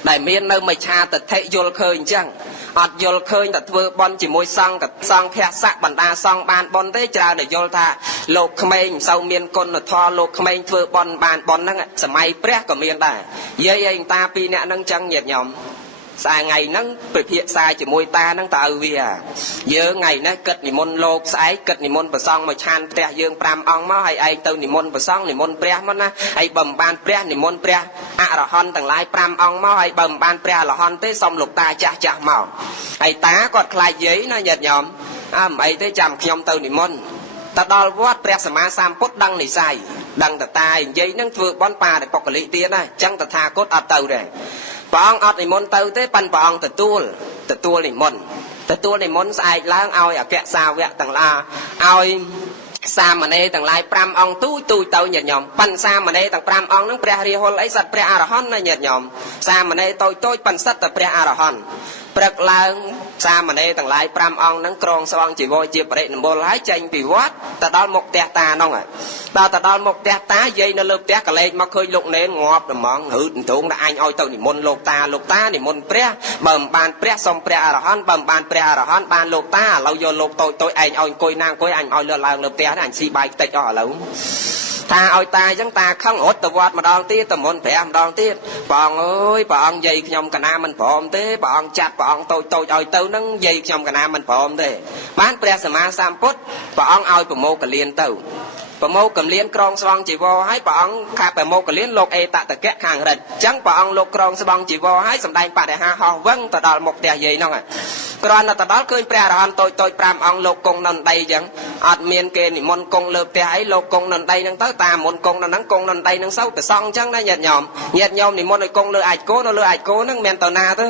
đại miên nơi mày cha tật thể vô khơi chẳng ọt vô khơi tật vừa bon chỉ môi songกับsongแค่สักบรรดาสองบานบนได้จราเดี๋ยวโยธาโลกเขมรเศร้าเมียนคนทอโลกเขมรvừaบอลบานบอลนั่งสมัยเปรี้ยก็เมียนได้เย้ยตาปีเนี่ยนั่งจังเหยียดหย่อมสายไงนั่งไปเพียสายจะมวยตานั่งตาเวียเยอะไงนะเกิดนิมนต์โลกสายเกิดนิมนต์ประซองมาชานเปรี้ยยืงปรามองมาให้ไอเติมนิมนต์ประซองนิมนต์เปรี้ยมันนะไอบ่มบานเปรี้ยนิมนต์เปรี้ยอะระหอนต่างหลายปรามองมาให้บ่มบานเปรี้ยระหอนเต้สมลูกตาจะเมาไอตากอดคลายยีนะเหยียดหย่อมไอเต้จำขยมเติมนิมนต์ตาดอลวัดเปรี้ยสมาสามพุทธดังในใจดังแต่ตายยีนั่งถือบอลปลาในปกติเตี้ยนะจังแต่ทากดอัดเติมเลยปองอัดนิมนต์เตอเต้ปันปองตะตัวนิมนต์สายล้างเอาแกะสาวแวะต่างลาเอาสามมันเอต่างลายปรามองตู้เตาเหยียดหย่อมปันสามมันเอต่างปรามองนั่งเปรียเรียฮอลไอสัตว์เปรียอารหันนะเหยียดหย่อมสามมันเอโต้ปันสัตว์แต่เปรียอารหันเปรกล้างสามมันเอต่างลายปรามองนั่งกรองสว่างจีวรจีบเรนโบลายใจปีวัดแต่ดอลมกเตะตาน้องอ่ะแต่ดอลมกเตะตาเยัยนเลิกเตะกะเลยมาเคยลงเน้นงอบแต่มองหืดถุงได้อันเอาเต่านิมนต์โลกตานิมนต์เปรียบ่มบานเปรียสมเปรียอารหันบ่มบานเปรียอารหันบานโลกตาเราโยโลกโตอันเอาคุยนางคุยอันเอาเรือลางเลิกเตะอันซีใบเตะจ่อแล้วถ้าเอาตายจังตาข้างอดตะวัดมาดองตีตะมนแผลมาดองตีปองเอ้ยปองใหญ่ขยมกะนามันผอมเต้ปองจัดปองโตเอาเต้านั่งใหญ่ขยมกะนามันผอมเต้บ้านเปรียสมาสามพุทธปองเอาปะโมกะเลียนเต้าปะโมกะเลียนกรองสว่างจีวรให้ปองข้าปะโมกะเลียนโลกเอตะตะแกะข้างเร็ดจังปองโลกกรองสว่างจีวรให้สำได้ปะได้หาหอวังตะดอลหมกเตียใหญ่น้องอ่ะกรอนตะดอลเคยเปรียร้อนโตปรามองโลกกงนันใดจังอาจเมียนเกนิมนต์กงเลิกแต่ไอ้โลกกงนันใดนั่งเต้าตามนต์กงนั่งกงนันใดนั่งเศร้าแต่ซองจังนะเหยียดหย่อมนิมนต์ไอ้กงเลือไอ้โก้เลือไอ้โก้นั่งเมียนตานาเต้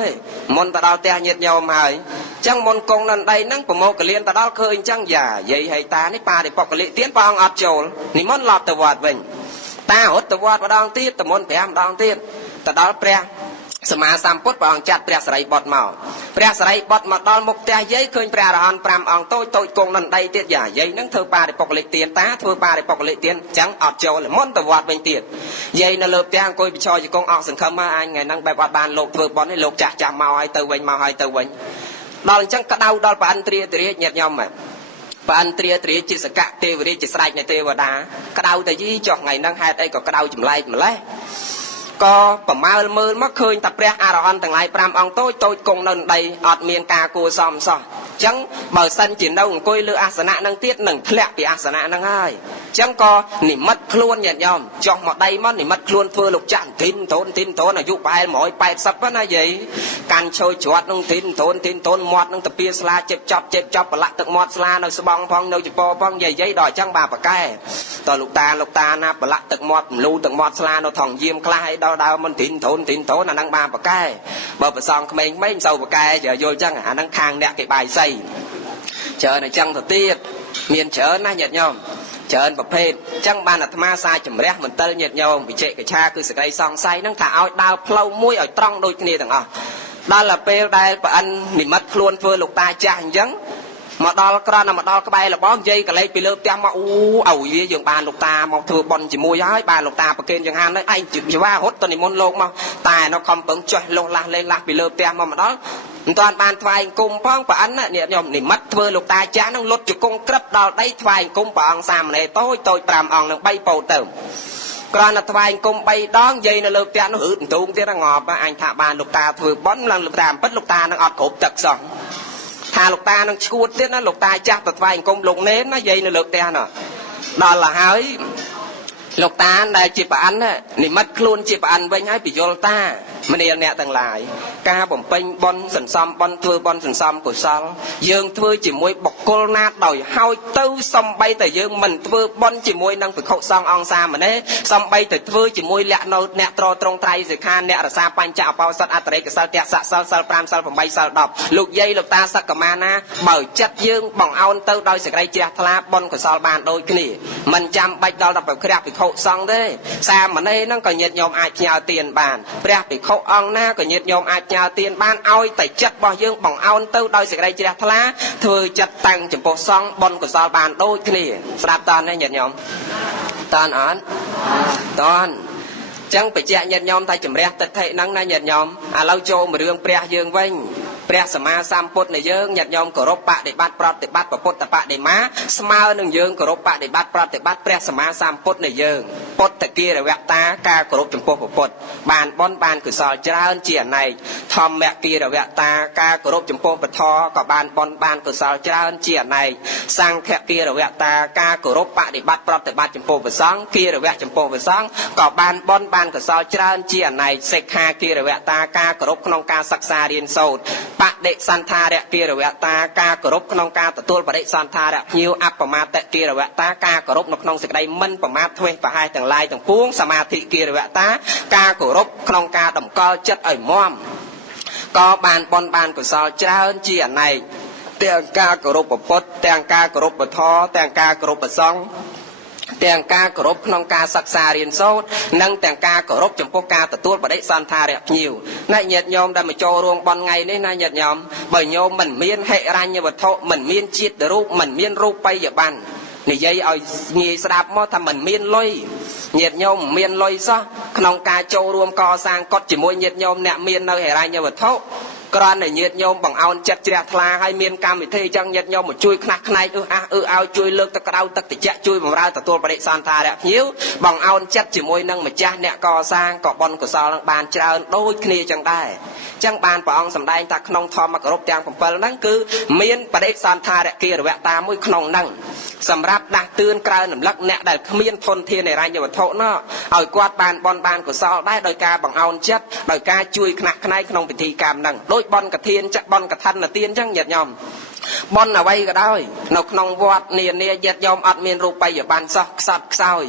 มนต์ตะดาวแต่เหยียดหย่อมหายจังมนต์กงนันใดนั่งประโมกเลียนตะดาวเคยจังอย่าใหญ่ให้ตาในป่าในปกติเตี้ยนปองอัดโจลนิมนต์หลับตะวัดเวงตาหดตะวัดมาดองตีตะมนต์แผลมาดองตีตะดาวเปรี้ยสมาสามพุทธปองจัดเปรี้ยสไรบดเมาเปรี้ยสไรบดมาดอลมกแต่ยัยเคยเปรี้ยร้อนปรามองโตกงนันใดเตี้ยอย่ายัยนั่งเธอป่าในปกติเตี้ยนตาเธอป่าในปกติเตี้ยนจังอัดโจลมนต์ตะวัดเวงเตี้ยยัยนั่งเลิกแต่งกุยไปชอยจะกงออกสังคมมาไงไงนั่งแบบวัดบานโลกเธอบอลให้โลกจะเมาให้เตอเวงดอลจังกระดาวดอลปานเตรียเหยียดยอมอ่ะปานเตรียจิสกะเทวริจิสไรในเทวดากระดาวแต่ยี่จอกไงนั่งให้ไอ้ก็กระดาวจุ่มไล่มาเลยก็ประมาณมือเมื่อคืนตับเปรี้ยอารอนต่างหลายปรามองโตกงนันใดอดเมียนกากูซอมซอจังเบอร์สันจินดาวกุยเลืออาสนะนั่งเตี้ยหนึ่งแผลปีอาสนะนั่งให้จังก็หนิมัดคล้วนเหยียดยอมจอกหมดใดมันหนิมัดคล้วนเพื่อลูกจันทินโทนอายุไปหมอยไปสับว่าน่าใหญ่การโชยจวดนั่งทินโทนหมดนั่งตะเปียสลาเจ็บจับปะละตึกหมดสลานั่งสบองพองนั่งจิปอพองใหญ่ดอยจังบาปะแก่ต่อลูกตานะปะละตึกหมดลูตึกหมดสลานั่งทองเยี่ยมคลายดาวมันทินโทนนั่งบาปะแก่เบอร์ประซองเขมรไม่เศร้าปะแก่จะโยจังนั่งคางเนี่ยไก่ใบใส่เชิญในจังตัวเตี้ยเมียนเชิญนะเหยียดยอมเชิญประเภทจังบานอัตมาสายจำเรียกเหมือนเตลเหยียดยอมวิเจกชาคือสกายซองไซนั่งถ่าเอาดาวเพลามุ้ยเอาตรองโดยนี้ต่างดาวละเปลได้ปะอันนิมัดคลวนเฟือลูกตาจ่าอย่างมาดอลกระนมาดอลกระใบละบ้องเย่กระเลยไปเลิกเตี้ยมาเอายี่อย่างบานลูกตามาถือบอลจิมวยย้ายบานลูกตาประเคนอย่างฮันเลยไอ้จุดจะว่าฮดตอนนี้มนโลกมาตายnó không bận chơi lô la lên la bị lơ tia mà đó toàn bàn thoại cùng phong và anhเนี่ยยอมนี่มัดเธอลูกตาจ้านั่งลดจุกงกรับดาวได้ทวายกุมปองสามเนี่ยโต้ปรามอ่องนั่งใบโปเติมกรอนทวายกุมใบดองยัยนั่งเลิกเตี้ยนั่งหืดตุ้งเตี้ยนั่งงอบอันถ่าบานลูกตาถือบอลนั่งลูกตาปัดลูกตานั่งอดขบจักสองถ่าลูกตานั่งชูดเตี้ยนั่งลูกตาจ้าทวายกุมลงเน้นนะยัยนั่งเลิกเตี้ยน่ะดอลละหายลูกตาได้จีบอันน่ะนี่มัดคลุนจีบอันไว้ให้ปิโยลตา ម្នាលអ្នកទាំងឡាយការបំពេញបុណ្យសន្សំបុណ្យធ្វើបុណ្យសន្សំកុសលយើងធ្វើជាមួយបុគ្គលណាដោយហើយទៅសំបីតែយើងមិនធ្វើបុណ្យជាមួយនឹងភិក្ខុសង្ឃអង្គសាមណេរសំបីតែធ្វើជាមួយលក្ខណូតអ្នកត្រត្រង់ត្រៃសិក្ខាអ្នករសាបញ្ចអបោសថអត្តរិកសិលទះសសិលសិល5សិល8សិល10លោកយាយលោកតាសក្កមាណាបើចិត្តយើងបង្អោនទៅដោយសេចក្តីជ្រះថ្លាបុណ្យកុសលបានដូចគ្នាមិនចាំបាច់ដល់ដល់ព្រះភិក្ខុសង្ឃទេសាមណេរហ្នឹងក៏ញាតិញោមអាចផ្ញើទានបានព្រះភិក្ខុអង្គណាក៏ញាតិញោមអាចផ្ញើទានបានឲ្យតែចិត្តរបស់យើងបង្អោនទៅដោយសេចក្តីជ្រះថ្លាធ្វើចិត្តតាំងចំពោះសង្ឃបុណ្យកុសលបានដូចគ្នាស្ដាប់តើញាតិញោមតើអត់តើចឹងបញ្ជាក់ញាតិញោមថាជំរះទិដ្ឋិហ្នឹងណាញាតិញោមឥឡូវចូលមករឿងព្រះយើងវិញព្រះសម្មាសម្ពុទ្ធនៃយើងញាតិញោមគោរពបដិបត្តិប្រតិបត្តិពុទ្ធបដិមាស្មើនឹងយើងគោរពបដិបត្តិប្រតិបត្តិព្រះសម្មាសម្ពុទ្ធនៃយើងពុទ្ធគិរវតាការគោរពចំពោះពុទ្ធបានបុណ្យបានកុសលច្រើនជាអនេកធម្មគិរវតាការគោរពចំពោះពធក៏បានបុណ្យបានកុសលច្រើនជាអនេកសង្ឃគិរវតាការគោរពបដិបត្តិប្រតិបត្តិចំពោះព្រះសង្ឃគិរវៈចំពោះព្រះសង្ឃក៏បានបុណ្យបានកុសលច្រើនជាអនេកសិក្ខាគិរវតាការគោរពក្នុងការសិក្សារៀនសូត្របដិសន្ធារៈគិរវតាការគោរពក្នុងការទទួលបដិសន្ធារៈភ្ញៀវអបមាតគិរវតាការគោរពនៅក្នុងសេចក្តីមិនប្រមាទធ្វេសប្រហែសទាំងឡាយទាំងពួងសមាធិគិរវតាការគោរពក្នុងការតម្កល់ចិត្តឲ្យមាំក៏បានបុណ្យបានកុសលច្រើនជាអនេកទាំងការគោរពពុទ្ធទាំងការគោរពពធទាំងការគោរពព្រះសង្ឃទាំងការគោរពក្នុងការសិក្សារៀនសូត្រនិងទាំងការគោរពចំពោះការទទួលបដិសន្ធារៈភ្ញៀវណាញាតិញោមដែលមកចូលរួមបន់ថ្ងៃនេះណាញាតិញោមបើញោមមិនមានហិរញ្ញវត្ថុមិនមានជាតិរូបមិនមានរូបិយប័ណ្ណនិយាយឲ្យងាយស្ដាប់មកថាមិនមានលុយញាតិញោមមានលុយសោះក្នុងការចូលរួមកសាងកុដិជាមួយញាតិញោមអ្នកមាននៅហិរញ្ញវត្ថុគ្រាន់តែញាតិញោមបង្អោនចិត្តជ្រះថ្លាឲ្យមានកម្មវិធីអញ្ចឹងញាតិញោមមកជួយខ្នះខ្នែកឲ្យជួយលើកទឹកក្តៅទឹកត្រជាក់ជួយបម្រើទទួលបដិសន្ធារៈភ្ញៀវបង្អោនចិត្តជាមួយនឹងម្ចាស់អ្នកកសាងក៏បុណ្យកុសលនឹងបានច្រើនដូចគ្នាអញ្ចឹងដែរអញ្ចឹងបានព្រះអង្គសម្ដែងថាក្នុងធម្មគោរពទាំង7ហ្នឹងគឺមានបដិសន្ធារៈគិរវតាមួយក្នុងហ្នឹងសម្រាប់ដាស់តឿនក្រៅរំលឹកអ្នកដែលគ្មានធនធានហិរញ្ញវត្ថុនោះឲ្យគាត់បានបុណ្យបានកុសលដែរដោយការបង្អោនចិត្តដោយការជួយខ្នះខ្នែងក្នុងពិធីកម្មហ្នឹងដោយបុណ្យកឋិនចាក់បុណ្យកឋិនទានអញ្ចឹងញាតិញោមបុណ្យអ្វីក៏ដោយនៅក្នុងវត្តនានាញាតិញោមអត់មានរូបិយប័ណ្ណសោះខ្សត់ខ្សោយ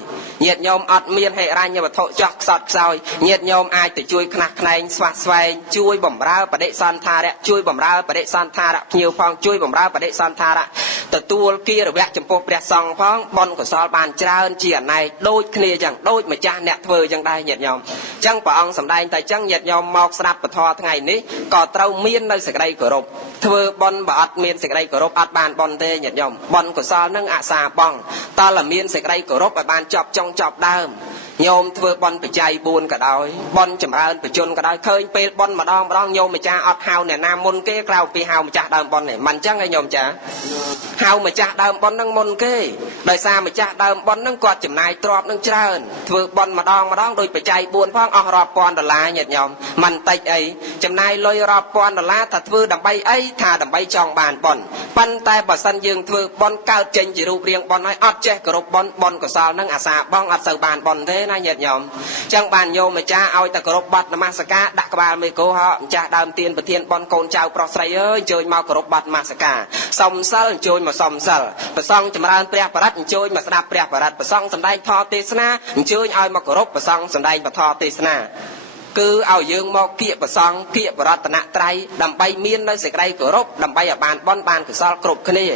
ញាតិញោមអត់មានហិរញ្ញវត្ថុចោះខ្សត់ខ្សោយញាតិញោមអាចទៅជួយខ្នះខ្នែងស្វះស្វែងជួយបម្រើបដិសន្ធារៈជួយបម្រើបដិសន្ធារៈភ្ញៀវផងជួយបម្រើបដិសន្ធារៈទទួលគិរវៈចំពោះព្រះសង្ឃផងបុណ្យកុសលបានច្រើនជាអនេកដូចគ្នាចឹងដូចម្ចាស់អ្នកធ្វើចឹងដែរញាតិញោមចឹងព្រះអង្គសម្ដែងតែចឹងញាតិញោមមកស្ដាប់ពធថ្ងៃនេះក៏ត្រូវមាននៅសេចក្តីគោរពធ្វើបុណ្យបើអត់មានសេចក្តីគោរពអត់បានបុណ្យទេញាតិញោមបុណ្យកុសលនឹងអសាបងតើមានសេចក្តីគោរពឲ្យបានចប់ចុងចប់ដើមញោមធ្វើបុណ្យបច្ច័យ4ក៏ដោយបុណ្យចម្រើនបជនក៏ដោយឃើញពេលបុណ្យម្ដងញោមម្ចាស់អត់ហៅអ្នកណាមុនគេក្រៅពីហៅម្ចាស់ដើមបុណ្យនេះមិនអញ្ចឹងឯងញោមចាហៅម្ចាស់ដើមបុណ្យនឹងមុនគេដោយសារម្ចាស់ដើមបុណ្យនឹងគាត់ចំណាយទ្រព្យនឹងច្រើនធ្វើបុណ្យម្ដងដោយបច្ច័យ4ផងអស់រាប់ពាន់ដុល្លារញាតិញោមមិនតិចអីចំណាយលុយរាប់ពាន់ដុល្លារថាធ្វើដើម្បីអីថាដើម្បីចង់បានបុណ្យប៉ុន្តែបើសិនយើងធ្វើបុណ្យកើតចេញជារូបរាងបុណ្យហើយអត់ចេះគោរពបុណ្យកុសលនឹងអាសាបងអត់សូវបានបុណ្យទេណាញាតិញោមចឹងបានញោមម្ចាស់ឲ្យតែគោរពបទនមស្ការដាក់ក្បាលមេកោហោម្ចាស់ដើមទានប្រធានបុណ្យកូនចៅប្រុសស្រីអើយអញ្ជើញមកគោរពបទនមស្ការសុំសិលអញ្ជើញមកសុំសិលព្រះសង្ឃចម្រើនព្រះបរិត្តអញ្ជើញមកស្ដាប់ព្រះបរិត្តព្រះសង្ឃសម្ដែងធម៌ទេសនាអញ្ជើញឲ្យមកគោរពព្រះសង្ឃសម្ដែងពធទេសនាគឺឲ្យយើងមកគៀកប្រសង់គៀកបរតនត្រ័យដើម្បីមាននៅសេចក្តីគោរពដើម្បីឲ្យបានបុណ្យបានកុសលគ្រប់គ្នា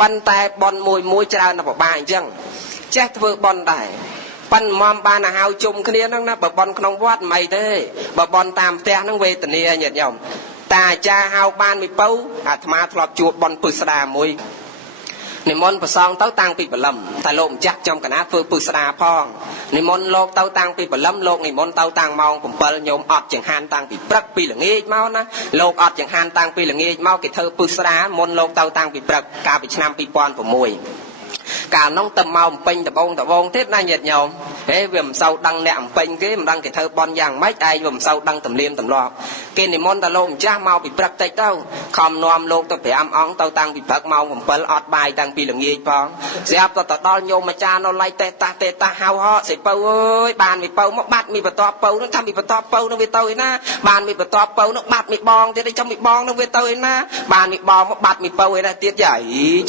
ប៉ុន្តែបុណ្យមួយច្រើនណាស់ពិបាកអញ្ចឹងចេះធ្វើបុណ្យដែរប៉ុន្តែបានហៅជុំគ្នាហ្នឹងណាបើបុណ្យក្នុងវត្តមិនអីទេបើបុណ្យតាមផ្ទះហ្នឹងវេទនាញាតិញោមតាអាចារ្យហៅបានមួយពៅអាត្មាធ្លាប់ជួបបុណ្យពឹស្ដាមួយនិមន្តប្រសងទៅតាំងពីព្រលឹមតែលោកម្ចាស់ចំកណាធ្វើពឹស្ដាផងនិមន្តលោកទៅតាំងពីព្រលឹមលោកនិមន្តទៅតាំងម៉ោង7ញោមអត់ចង្ហាន់តាំងពីព្រឹកពីល្ងាចមកណាលោកអត់ចង្ហាន់តាំងពីល្ងាចមកគេធ្វើពឹស្ដាមុនលោកទៅតាំងពីព្រឹកកាលពីឆ្នាំ2006កាលនោះទៅមកពេញដបងទៀតណាញាតិញោម វាមិនសូវដឹងអ្នកអំពេញគេមិនដឹងគេធ្វើបន់យ៉ាងម៉េចឯងវាមិនសូវដឹងទំនៀមទម្លាប់គេនិមន្តតែលោកម្ចាស់មកពីព្រឹកតិចទៅខំនាំលោកទៅ5អង្គទៅតាំងពីព្រឹកម៉ោង7អត់បាយតាំងពីល្ងាចផងស្រាប់ទៅដល់ញោមអាចារ្យនៅឡៃតេតាហៅហោសិពៅអើយបានមីពៅមកបាត់មីបន្ទាប់ពៅនឹងថាមីបន្ទាប់ពៅនឹងវាទៅឯណាបានមីបន្ទាប់ពៅនឹងបាត់មីបងទៀតចាំមីបងនឹងវាទៅឯណាបានមីបងមកបាត់មីពៅឯណាទៀតយាយ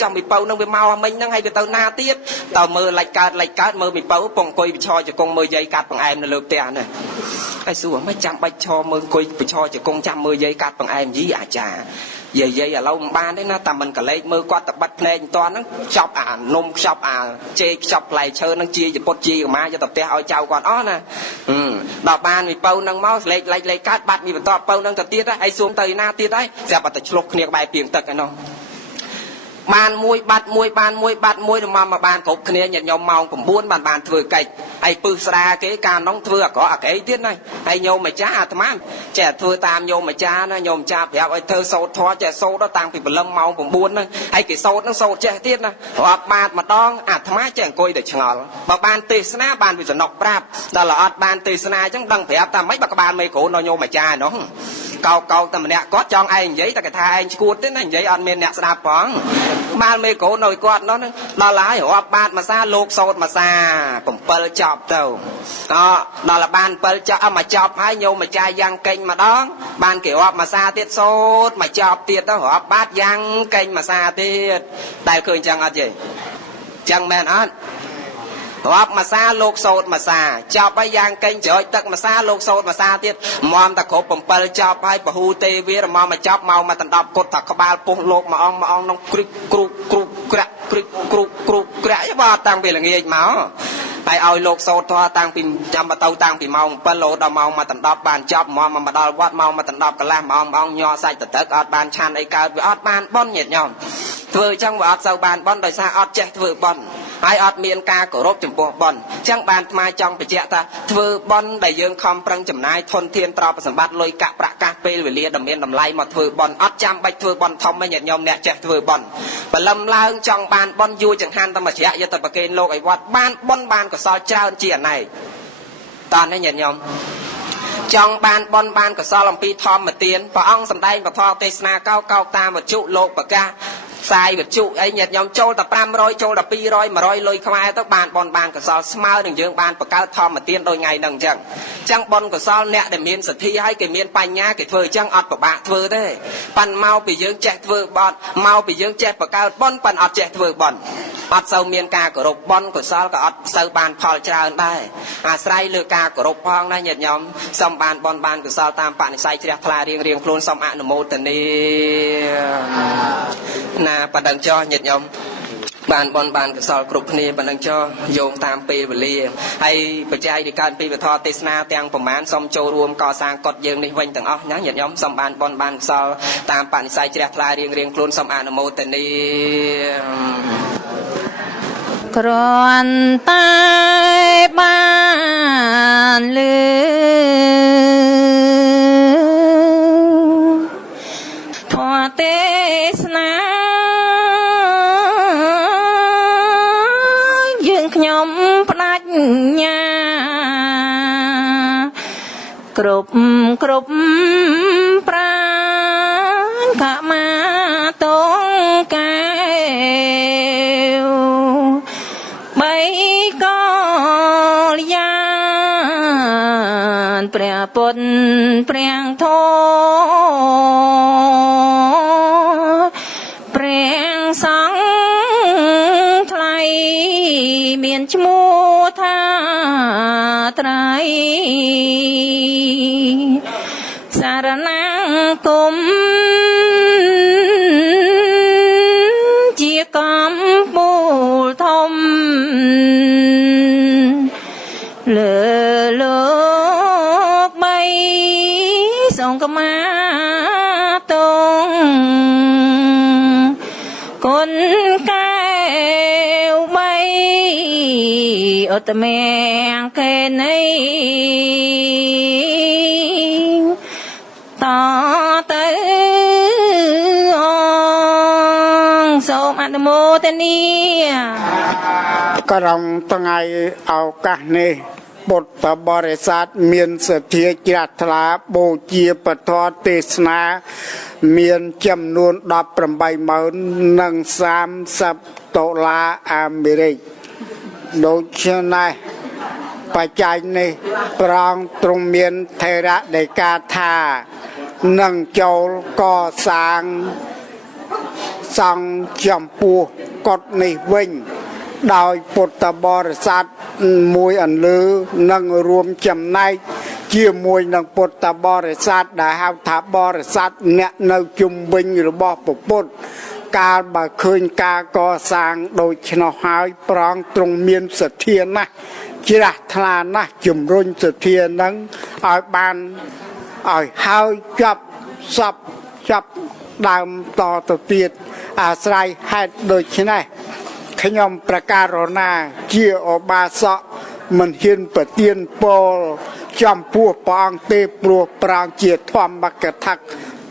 ចាំមីពៅនឹងវាមកអាមិញហ្នឹងហើយវាទៅណាទៀតតើមើលឡាច់កើតមើលមីពៅពងអង្គុយបញ្ឈរជង្គង់មើលយាយកាត់បង្អែមនៅលើផ្ទះណាហើយសួរមិនចាំបាច់ឈរមើលអង្គុយបញ្ឈរជង្គង់ចាំមើលយាយកាត់បង្អែមយីអាចារ្យយាយឥឡូវមិនបានទេណាតែមិនកលេចមើលគាត់ទៅបាត់ភ្នែកមិនតាន់ហ្នឹងខ្ចប់អានំខ្ចប់អាជេខ្ចប់ផ្លែឈើហ្នឹងជាចពុតជាកម្មាយកទៅផ្ទះឲ្យចៅគាត់អស់ណាដល់បានមីពៅហ្នឹងមកលេខកាត់បាត់មីបន្ទាប់ពៅហ្នឹងទៅទៀតហើយសួងទៅណាទៀតហើយស្រាប់តែឆ្លុះគ្នាក្បែរពីងទឹកឯនោះបានមួយបាត់មួយបានមួយបាត់មួយទៅមកបានគ្រប់គ្នាញាតិញោមម៉ោង9បានធ្វើកិច្ចហើយពឹសស្រាគេកាលនោះធ្វើអាក្រក់អាក្រៃទៀតណាហើយញោមម្ចាស់អាត្មាចេះធ្វើតាមញោមម្ចាស់ណាញោមម្ចាស់ប្រាប់ឲ្យធ្វើសូត្រធម៌ចេះសូត្រតាំងពីព្រលឹមម៉ោង9ហ្នឹងហើយគេសូត្រហ្នឹងសូត្រចេះទៀតណារាប់បាតម្ដងអាត្មាចេះអង្គុយតែឆ្ងល់បើបានទេសនាបានវិសនុកប្រាប់ដល់អត់បានទេសនាអញ្ចឹងដឹងប្រាប់តែមិនបើក្បាលមេគ្រូនៅញោមម្ចាស់នោះកោតែម្នាក់គាត់ចង់ឯងនិយាយតែគេថាឯងឈួតទេណានិយាយអត់មានអ្នកស្ដាប់ផងបានមេគ្រូនៅគាត់នោះដល់ហើយរាប់បាតមួយសាលោកសោតមួយសា7ចប់ទៅដល់បាន7ចប់មកចប់ហើយញោមម្ចាស់យ៉ាងកេញម្ដងបានគេរាប់មួយសាទៀតសោតមកចប់ទៀតទៅរាប់បាតយ៉ាងកេញមួយសាទៀតដែលឃើញចឹងអត់ទេចឹងមែនអត់រាប់មួយសាលោកសោតមួយសាចប់ហើយយ៉ាងកេញច្រោចទឹកមួយសាលោកសោតមួយសាទៀតមមតែគ្រប់7ចប់ហើយពហុទេវារមកចប់មកដណ្ដប់គុតថាក្បាលពុះលោកមួយអង្គក្នុងគ្រិចគ្រូក្រាក់គ្រិចគ្រូក្រាក់បើតាំងពីល្ងាចមកហើយឲ្យលោកសោតធေါ်តាំងពីចាំទៅតាំងពីម៉ោង7រហូតដល់ម៉ោងមកដណ្ដប់បានចប់មកដល់វត្តម៉ោងមកដណ្ដប់កន្លះម៉ោងអង្គញ័រសាច់តទឹកអត់បានឆានអីកើតវាអត់បានបន់ញាតិញោមធ្វើអញ្ចឹងវាអត់សូវបានបន់ដោយសារអត់ចេះធ្វើបន់ហើយអត់មានការគោរពចំពោះបន់អញ្ចឹងបានថ្មចង់បញ្ជាក់ថាធ្វើបន់ដែលយើងខំប្រឹងចំណាយធនធានទ្រព្យសម្បត្តិលុយកាក់ប្រាក់កាសពេលវេលាដ៏មានតម្លៃមកធ្វើបន់អត់ចាំបាច់ធ្វើបន់ធំទេញាតិញោមអ្នកចេះធ្វើបន់បលឹមឡើងចង់បានបន់យូរចង្ហាន់តែមួយជ្រះយកទៅប្រគេនលោកឲ្យវត្តបានបន់បានកសលច្រើនជាអណែកតើនេះញាតិញោមចង់បានបន់បានកសលអំពីធម្មទានព្រះអង្គសម្ដែងពធទេសនាកោតាមវត្ថុលោកប្រកាសផ្សាយវិទ្យុអីញាតិញោមចូលតែ500ចូលតែ200 100លុយខ្មែរទៅបានបនបានកសលស្មើនឹងយើងបានបង្កើតធម្មទានដូចថ្ងៃហ្នឹងអញ្ចឹងបនកសលអ្នកដែលមានសទ្ធាហើយគេមានបញ្ញាគេធ្វើអញ្ចឹងអត់ពិបាកធ្វើទេប៉ាន់មកពីយើងចេះធ្វើបន់មកពីយើងចេះបង្កើតបន់ប៉ាន់អត់ចេះធ្វើបន់អត់សូវមានការគោរពបន់កសលក៏អត់សូវបានផលច្រើនដែរអាស្រ័យលើការគោរពផងណាញាតិញោមសូមបានបន់បានកសលតាមបនិស្ស័យជ្រះថ្លារៀងខ្លួនសូមអនុមោទនាណាប៉ណ្ណឹងចោះញាតិញោមបានបនបានកសលគ្រប់គ្នាប៉ុណ្ណឹងចោះយោងតាមពេលវេលាហើយបច្ច័យនៃការពីវធទេសនាទាំងប្រមាណសូមចូលរួមកសាងកฎយើងនេះវិញទាំងអស់ណាញាតិញោមសូមបានបនបានកសលតាមបនិស្ស័យជ្រះថ្លារៀងខ្លួនសូមអនុមោទនាគ្រាន់តែបានលឺធម៌ទេសនាយើងខ្ញុំផ្ដាច់ញាគ្រប់ប្រាណខមាតងកែវបីកលយានព្រះពុទ្ធព្រះធម៌ព្រះសង្ឃថ្លៃមានឈ្មោះថាត្រៃសារណាគមជាកំពូលធំលើលោកបីសង្គមាតងគុណកែវបីឧត្តមកេនីតទៅសូមអនុមោ ទនា ក្រុងថ្ងៃឱកាសនេះពុទ្ធបរិស័ទមានសទ្ធាជ្រះថ្លាបូជាពធទេសនាមានចំនួន 18,030 ដុល្លារអាមេរិកដូច្នេះបច្ច័យនេះប្រងទ្រង់មានថេរដីកាថានឹងចូលកសាងសង់ចំពោះកុដិនេះវិញដោយពុទ្ធបរិស័ទមួយអន្លើនឹងរួមចំណែកជាមួយនឹងពុទ្ធបរិស័ទដែលហៅថាបរិស័ទអ្នកនៅជុំវិញរបស់ពុទ្ធកាលបើឃើញការកសាងដូច្នោះហើយប្រងទ្រង់មានសទ្ធាណាស់ជ្រះថ្លាណាស់ជំរុញសទ្ធានឹងឲ្យបានឲ្យហើយចាប់ដើមតទៅទៀតអាស្រ័យហេតុដូច្នេះខ្ញុំប្រកាសណាជាឧបាសកមិនហ៊ានប្រទានពរចំពោះព្រះអង្គទេព្រោះប្រងជាធម្មកថា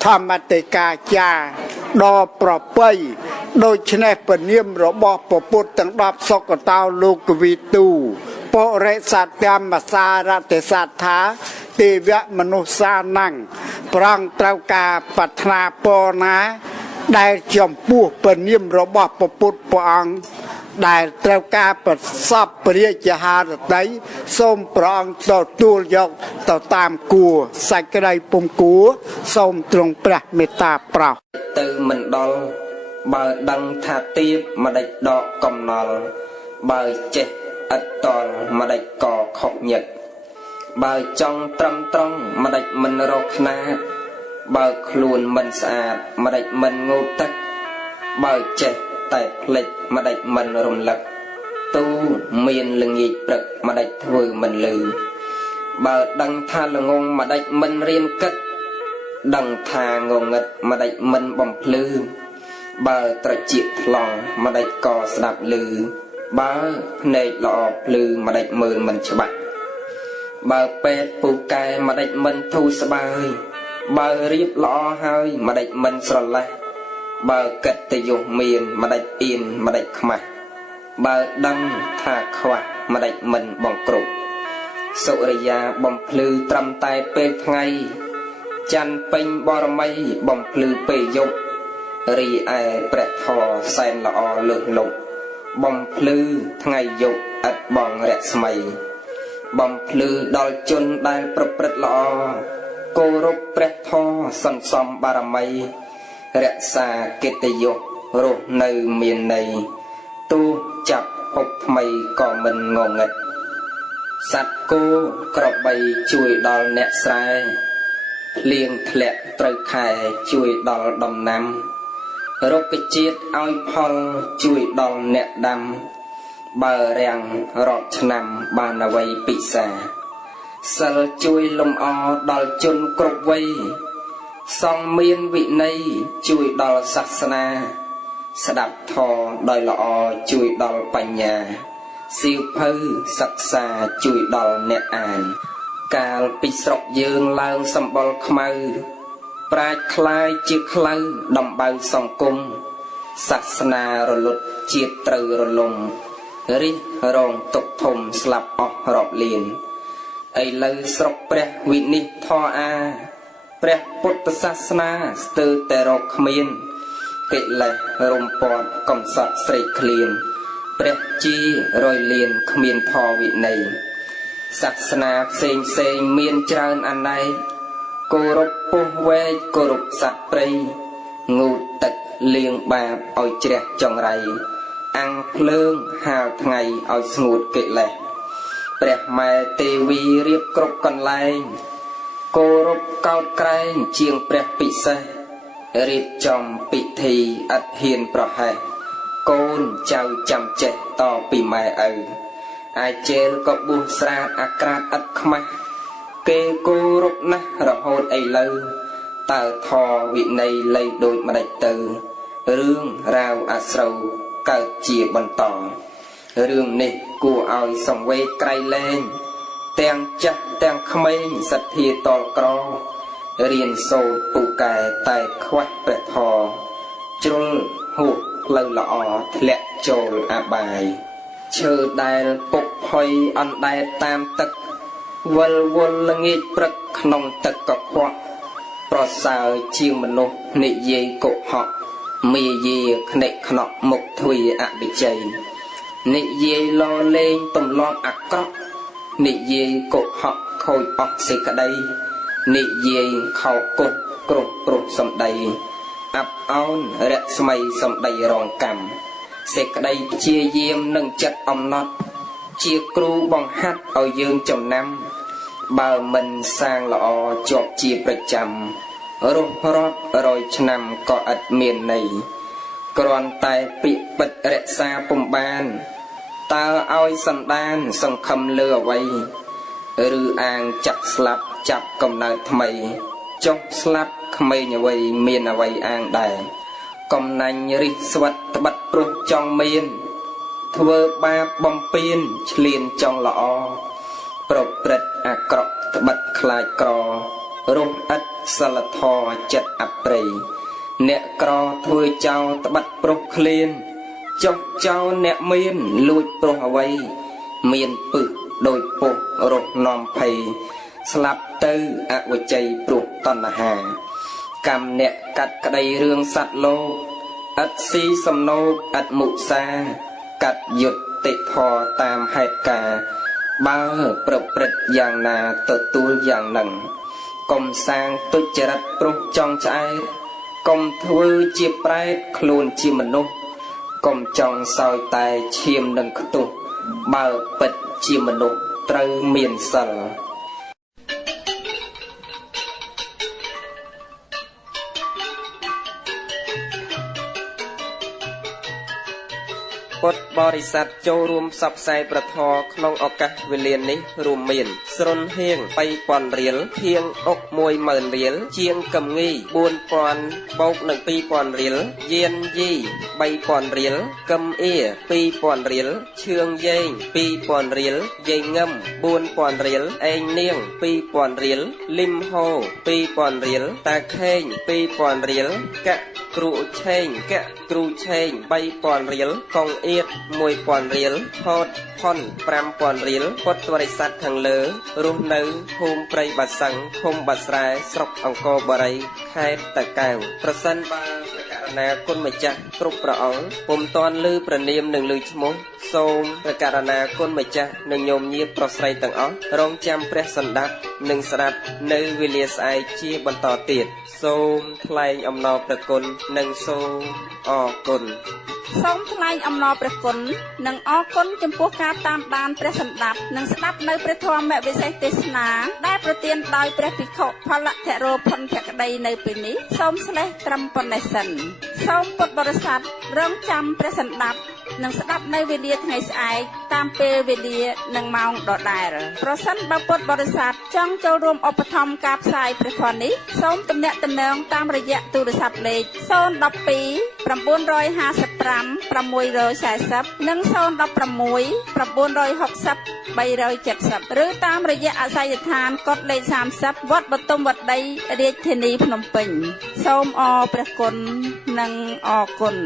ធម្មតិកាចាដ៏ប្រពៃដូច្នេះពនាមរបស់ពុទ្ធទាំង10សុគតោលោកវិទូបរិស័ទមសារតិសត្ថាទេវមនុស្សាnăngប្រងត្រូវការប្រាថ្នាពរណាដែលចំពោះពនាមរបស់ពុទ្ធព្រះអង្គដែលត្រូវការប្រសពព្រះរាជហារតីសូមព្រះអង្គទទួលយកទៅតាមគួរសាច់ក្តីពុំគួរសូមទ្រង់ព្រះមេត្តាប្រោសទៅមិនដល់បើដឹងថាទៀបម្ដេចដកកំណល់បើចេះឥតតល់ម្ដេចក៏ខុសញឹកបើចង់ត្រឹមត្រង់ម្ដេចមិនរកខ្នាតបើខ្លួនមិនស្អាតម្ដេចមិនងូតទឹកបើចេះតែផ្លេចម្ដេចមិនរំលឹកទូមានល្ងាចព្រឹកម្ដេចធ្វើមិនលឺបើដឹងថាល្ងងម្ដេចមិនរៀនគិតដឹងថាងងឹតម្ដេចមិនបំភ្លឺបើត្រចៀកថ្លង់ម្ដេចក៏ស្ដាប់ឮបើភ្នែកល្អភ្លឺម្ដេចមើលមិនច្បាស់បើពេទ្យពូកែម្ដេចមិនធូរស្បើយបើរៀបល្អហើយម្ដេចមិនស្រឡះបើកិត្តិយសមានម្ដេចអៀនម្ដេចខ្មាស់បើដឹងថាខ្វះម្ដេចមិនបង្គ្រប់សុរិយាបំភ្លឺត្រឹមតែពេលថ្ងៃច័ន្ទពេញបរមីបំភ្លឺពេលយប់រីឯព្រះធម៌សែនល្អលើសលប់បំភ្លឺថ្ងៃយប់ឥតបងរស្មីបំភ្លឺដល់ជនដែលប្រព្រឹត្តល្អគោរពព្រះធម៌សន្សំបារមីរក្សាកិត្តិយសរស់នៅមានន័យទោះចាប់ភពថ្មីក៏មិនងងឹតសត្វគោក្របីជួយដល់អ្នកស្រែលៀងធ្លាក់ត្រូវខែជួយដល់ដំណាំរុក្ខជាតិឲ្យផលជួយដល់អ្នកដាំបើរាំងរាប់ឆ្នាំបានអ្វីពិសាសិលជួយលំអដល់ជនគ្រប់វ័យសង្ឃមានវិន័យជួយដល់សាសនាស្ដាប់ធម៌ដោយល្អជួយដល់បញ្ញាសៀវភៅសិក្សាជួយដល់អ្នកអានកាលពីស្រុកយើងឡើងសម្បុរខ្មៅប្រាជ្ញคล้ายជាខ្លៅដំបៅសង្គមសាសនារលត់ជាតិត្រូវរលំរិះរងទុកធំស្លាប់អស់រាប់លានឥឡូវស្រុកព្រះវិនិច្ឆ័យអាព្រះពុទ្ធសាសនាស្ទើរតែរកគ្មានកិលេសរំពាត់កំសត់ស្រេកឃ្លានព្រះជារយលានគ្មានធម៌វិន័យសាសនាផ្សេងមានច្រើនអនេកគោរពពុះវែកគោរពសត្វព្រៃងូតទឹកលាងបាបឲ្យជ្រះចង្រៃអាំងភ្លើងហាលថ្ងៃឲ្យស្ងួតកិលេសព្រះម៉ែទេវីរៀបគ្រប់កន្លែងគោរពកោតក្រែងជាងព្រះពិសេសរៀបចំពិធីឥតហ៊ានប្រហែសកូនចៅចាំចេះតពីម៉ែឪអាចជេលក៏បួសស្រាតអាក្រាតឥតខ្មាស់គេគោរពណាស់រហូតឥឡូវតើធម៌វិន័យលៃដូចម្ដេចទៅរឿងរាវអាស្រូវកើតជាបន្តរឿងនេះគួរឲ្យសង្វេគក្រៃលែងទាំងចាស់ទាំងក្មេងសទ្ធាតលក្ររៀនសូត្រពូកែតែខ្វះព្រះធម៌ជ្រុលហួស ផ្លូវល្អធ្លាក់ចូលអបាយឈើដែលពុកផុយអណ្ដែតតាមទឹកវិលវល់ល្ងាចព្រឹកក្នុងទឹកកខ្វក់ប្រសើរជាងមនុស្សនិយាយកុហកមាយាខ្និកខ្នក់មុខទ្វាអវិជ័យនិយាយលលេងទម្លាប់អាក្រក់និយាយកុហកខូចអស់សេចក្តីនិយាយខោកុសគ្រោះព្រោះសំដីអាប់អោនរស្មីសំដីរងកម្មសេចក្តីព្យាយាមនឹងចិត្តអំណត់ជាគ្រូបង្ហាត់ឲ្យយើងចំណាំបើមិនសាងល្អជាប់ជាប្រចាំរស់រាប់រយឆ្នាំក៏ឥតមានន័យគ្រាន់តែពាក្យពិតរក្សាពុំបានតើឲ្យសន្តានសង្ឃឹមលើអ្វីឬអាងចាក់ស្លាប់ចាប់កំណើតថ្មីចុះស្លាប់ក្មេងអ្វីមានអ្វីអាងដែរកំណាញ់រិះស្វិតត្បិតព្រោះចង់មានធ្វើបាបបំពេញឆ្លៀនចង់ល្អប្រព្រឹត្តអាក្រក់ត្បិតខ្លាចក្ររស់ឥតសិលធម៌ចិត្តអប្រិយអ្នកក្រធ្វើចោលត្បិតព្រោះឃ្លានចុះចោលអ្នកមានលួចព្រោះអ្វីមានពឹសដោយពុះរស់នាំភ័យស្លាប់ទៅអវិជ័យព្រោះតណ្ហាកម្មអ្នកកាត់ក្តីរឿងសត្វលោកឥតស៊ីសំណោកឥតមុសាកាត់យុត្តិធម៌តាមហេតុការបើប្រព្រឹត្តយ៉ាងណាទទួលយ៉ាងនឹងកុំសាងទុច្ចរិតព្រោះចង់ឆ្អែតកុំធ្វើជាប្រែតខ្លួនជាមនុស្សកុំចង់សោយតែឈាមនឹងខ្ទុះបើពិតជាមនុស្សត្រូវមានសិលពុទ្ធបរិស័ទចូលរួមផ្សព្វផ្សាយប្រធរក្នុងឱកាសវេលានេះរួមមានស្រុនហៀង 3000 រៀលធៀងអុក 10000 រៀលជាងកំងី 4000 បូកនឹង 2000 រៀលយានយី 3000 រៀលកឹមអៀ 2000 រៀលឈឿងយែង 2000 រៀលយាយងឹម 4000 រៀលឯងនាង 2000 រៀលលឹមហូ 2000 រៀលតាខេង 2000 រៀលកាក់គ្រូឆេងកាក់គ្រូឆេង 3000 រៀលកងអៀត 1000 រៀលហូតផុន 5000 រៀលពុទ្ធបរិស័ទខាងលើរស់នៅភូមិព្រៃបាសឹងឃុំបាស្រែស្រុកអង្គរបូរីខេត្តតាកែវប្រសិនបើព្រះករុណាគុណម្ចាស់គ្រប់ព្រះអង្គពុំទាន់ឮព្រះនាមនិងឮឈ្មោះសូមព្រះករុណាគុណម្ចាស់និងញោមញាតិប្រុសស្រីទាំងអស់រងចាំព្រះសន្តាប់និងស្ដាប់នៅវេលាស្អែកជាបន្តទៀតសូមថ្លែងអំណរព្រះគុណនិងសូមអរគុណសូមថ្លែងអំណរព្រះគុណនិងអរគុណចំពោះការតាមដានព្រះសន្តាប់និងស្ដាប់នៅព្រះធម៌វិសេសទេសនាដែលប្រទានដោយព្រះភិក្ខុផលធរោផុនភក្តីនៅពេលនេះសូមស្លេះត្រឹមប៉ុណ្ណេះសិនសូមពុទ្ធបរិស័ទរងចាំព្រះសន្តាប់និងស្ដាប់នៅវេលាថ្ងៃស្អែកតាមពេលវេលានិងម៉ោងដដែលប្រសិនបើពុទ្ធបរិស័ទចង់ចូលរួមឧបត្ថម្ភការផ្សាយព្រះធម៌នេះសូមទំនាក់ទំនងតាមរយៈទូរស័ព្ទលេខ012 955 640និង016 960 370ឬតាមរយៈអាស័យដ្ឋានកុដលេខ30វត្តបទុមវត្តដីរាជធានីភ្នំពេញសូមអរព្រះគុណនិងអរគុណ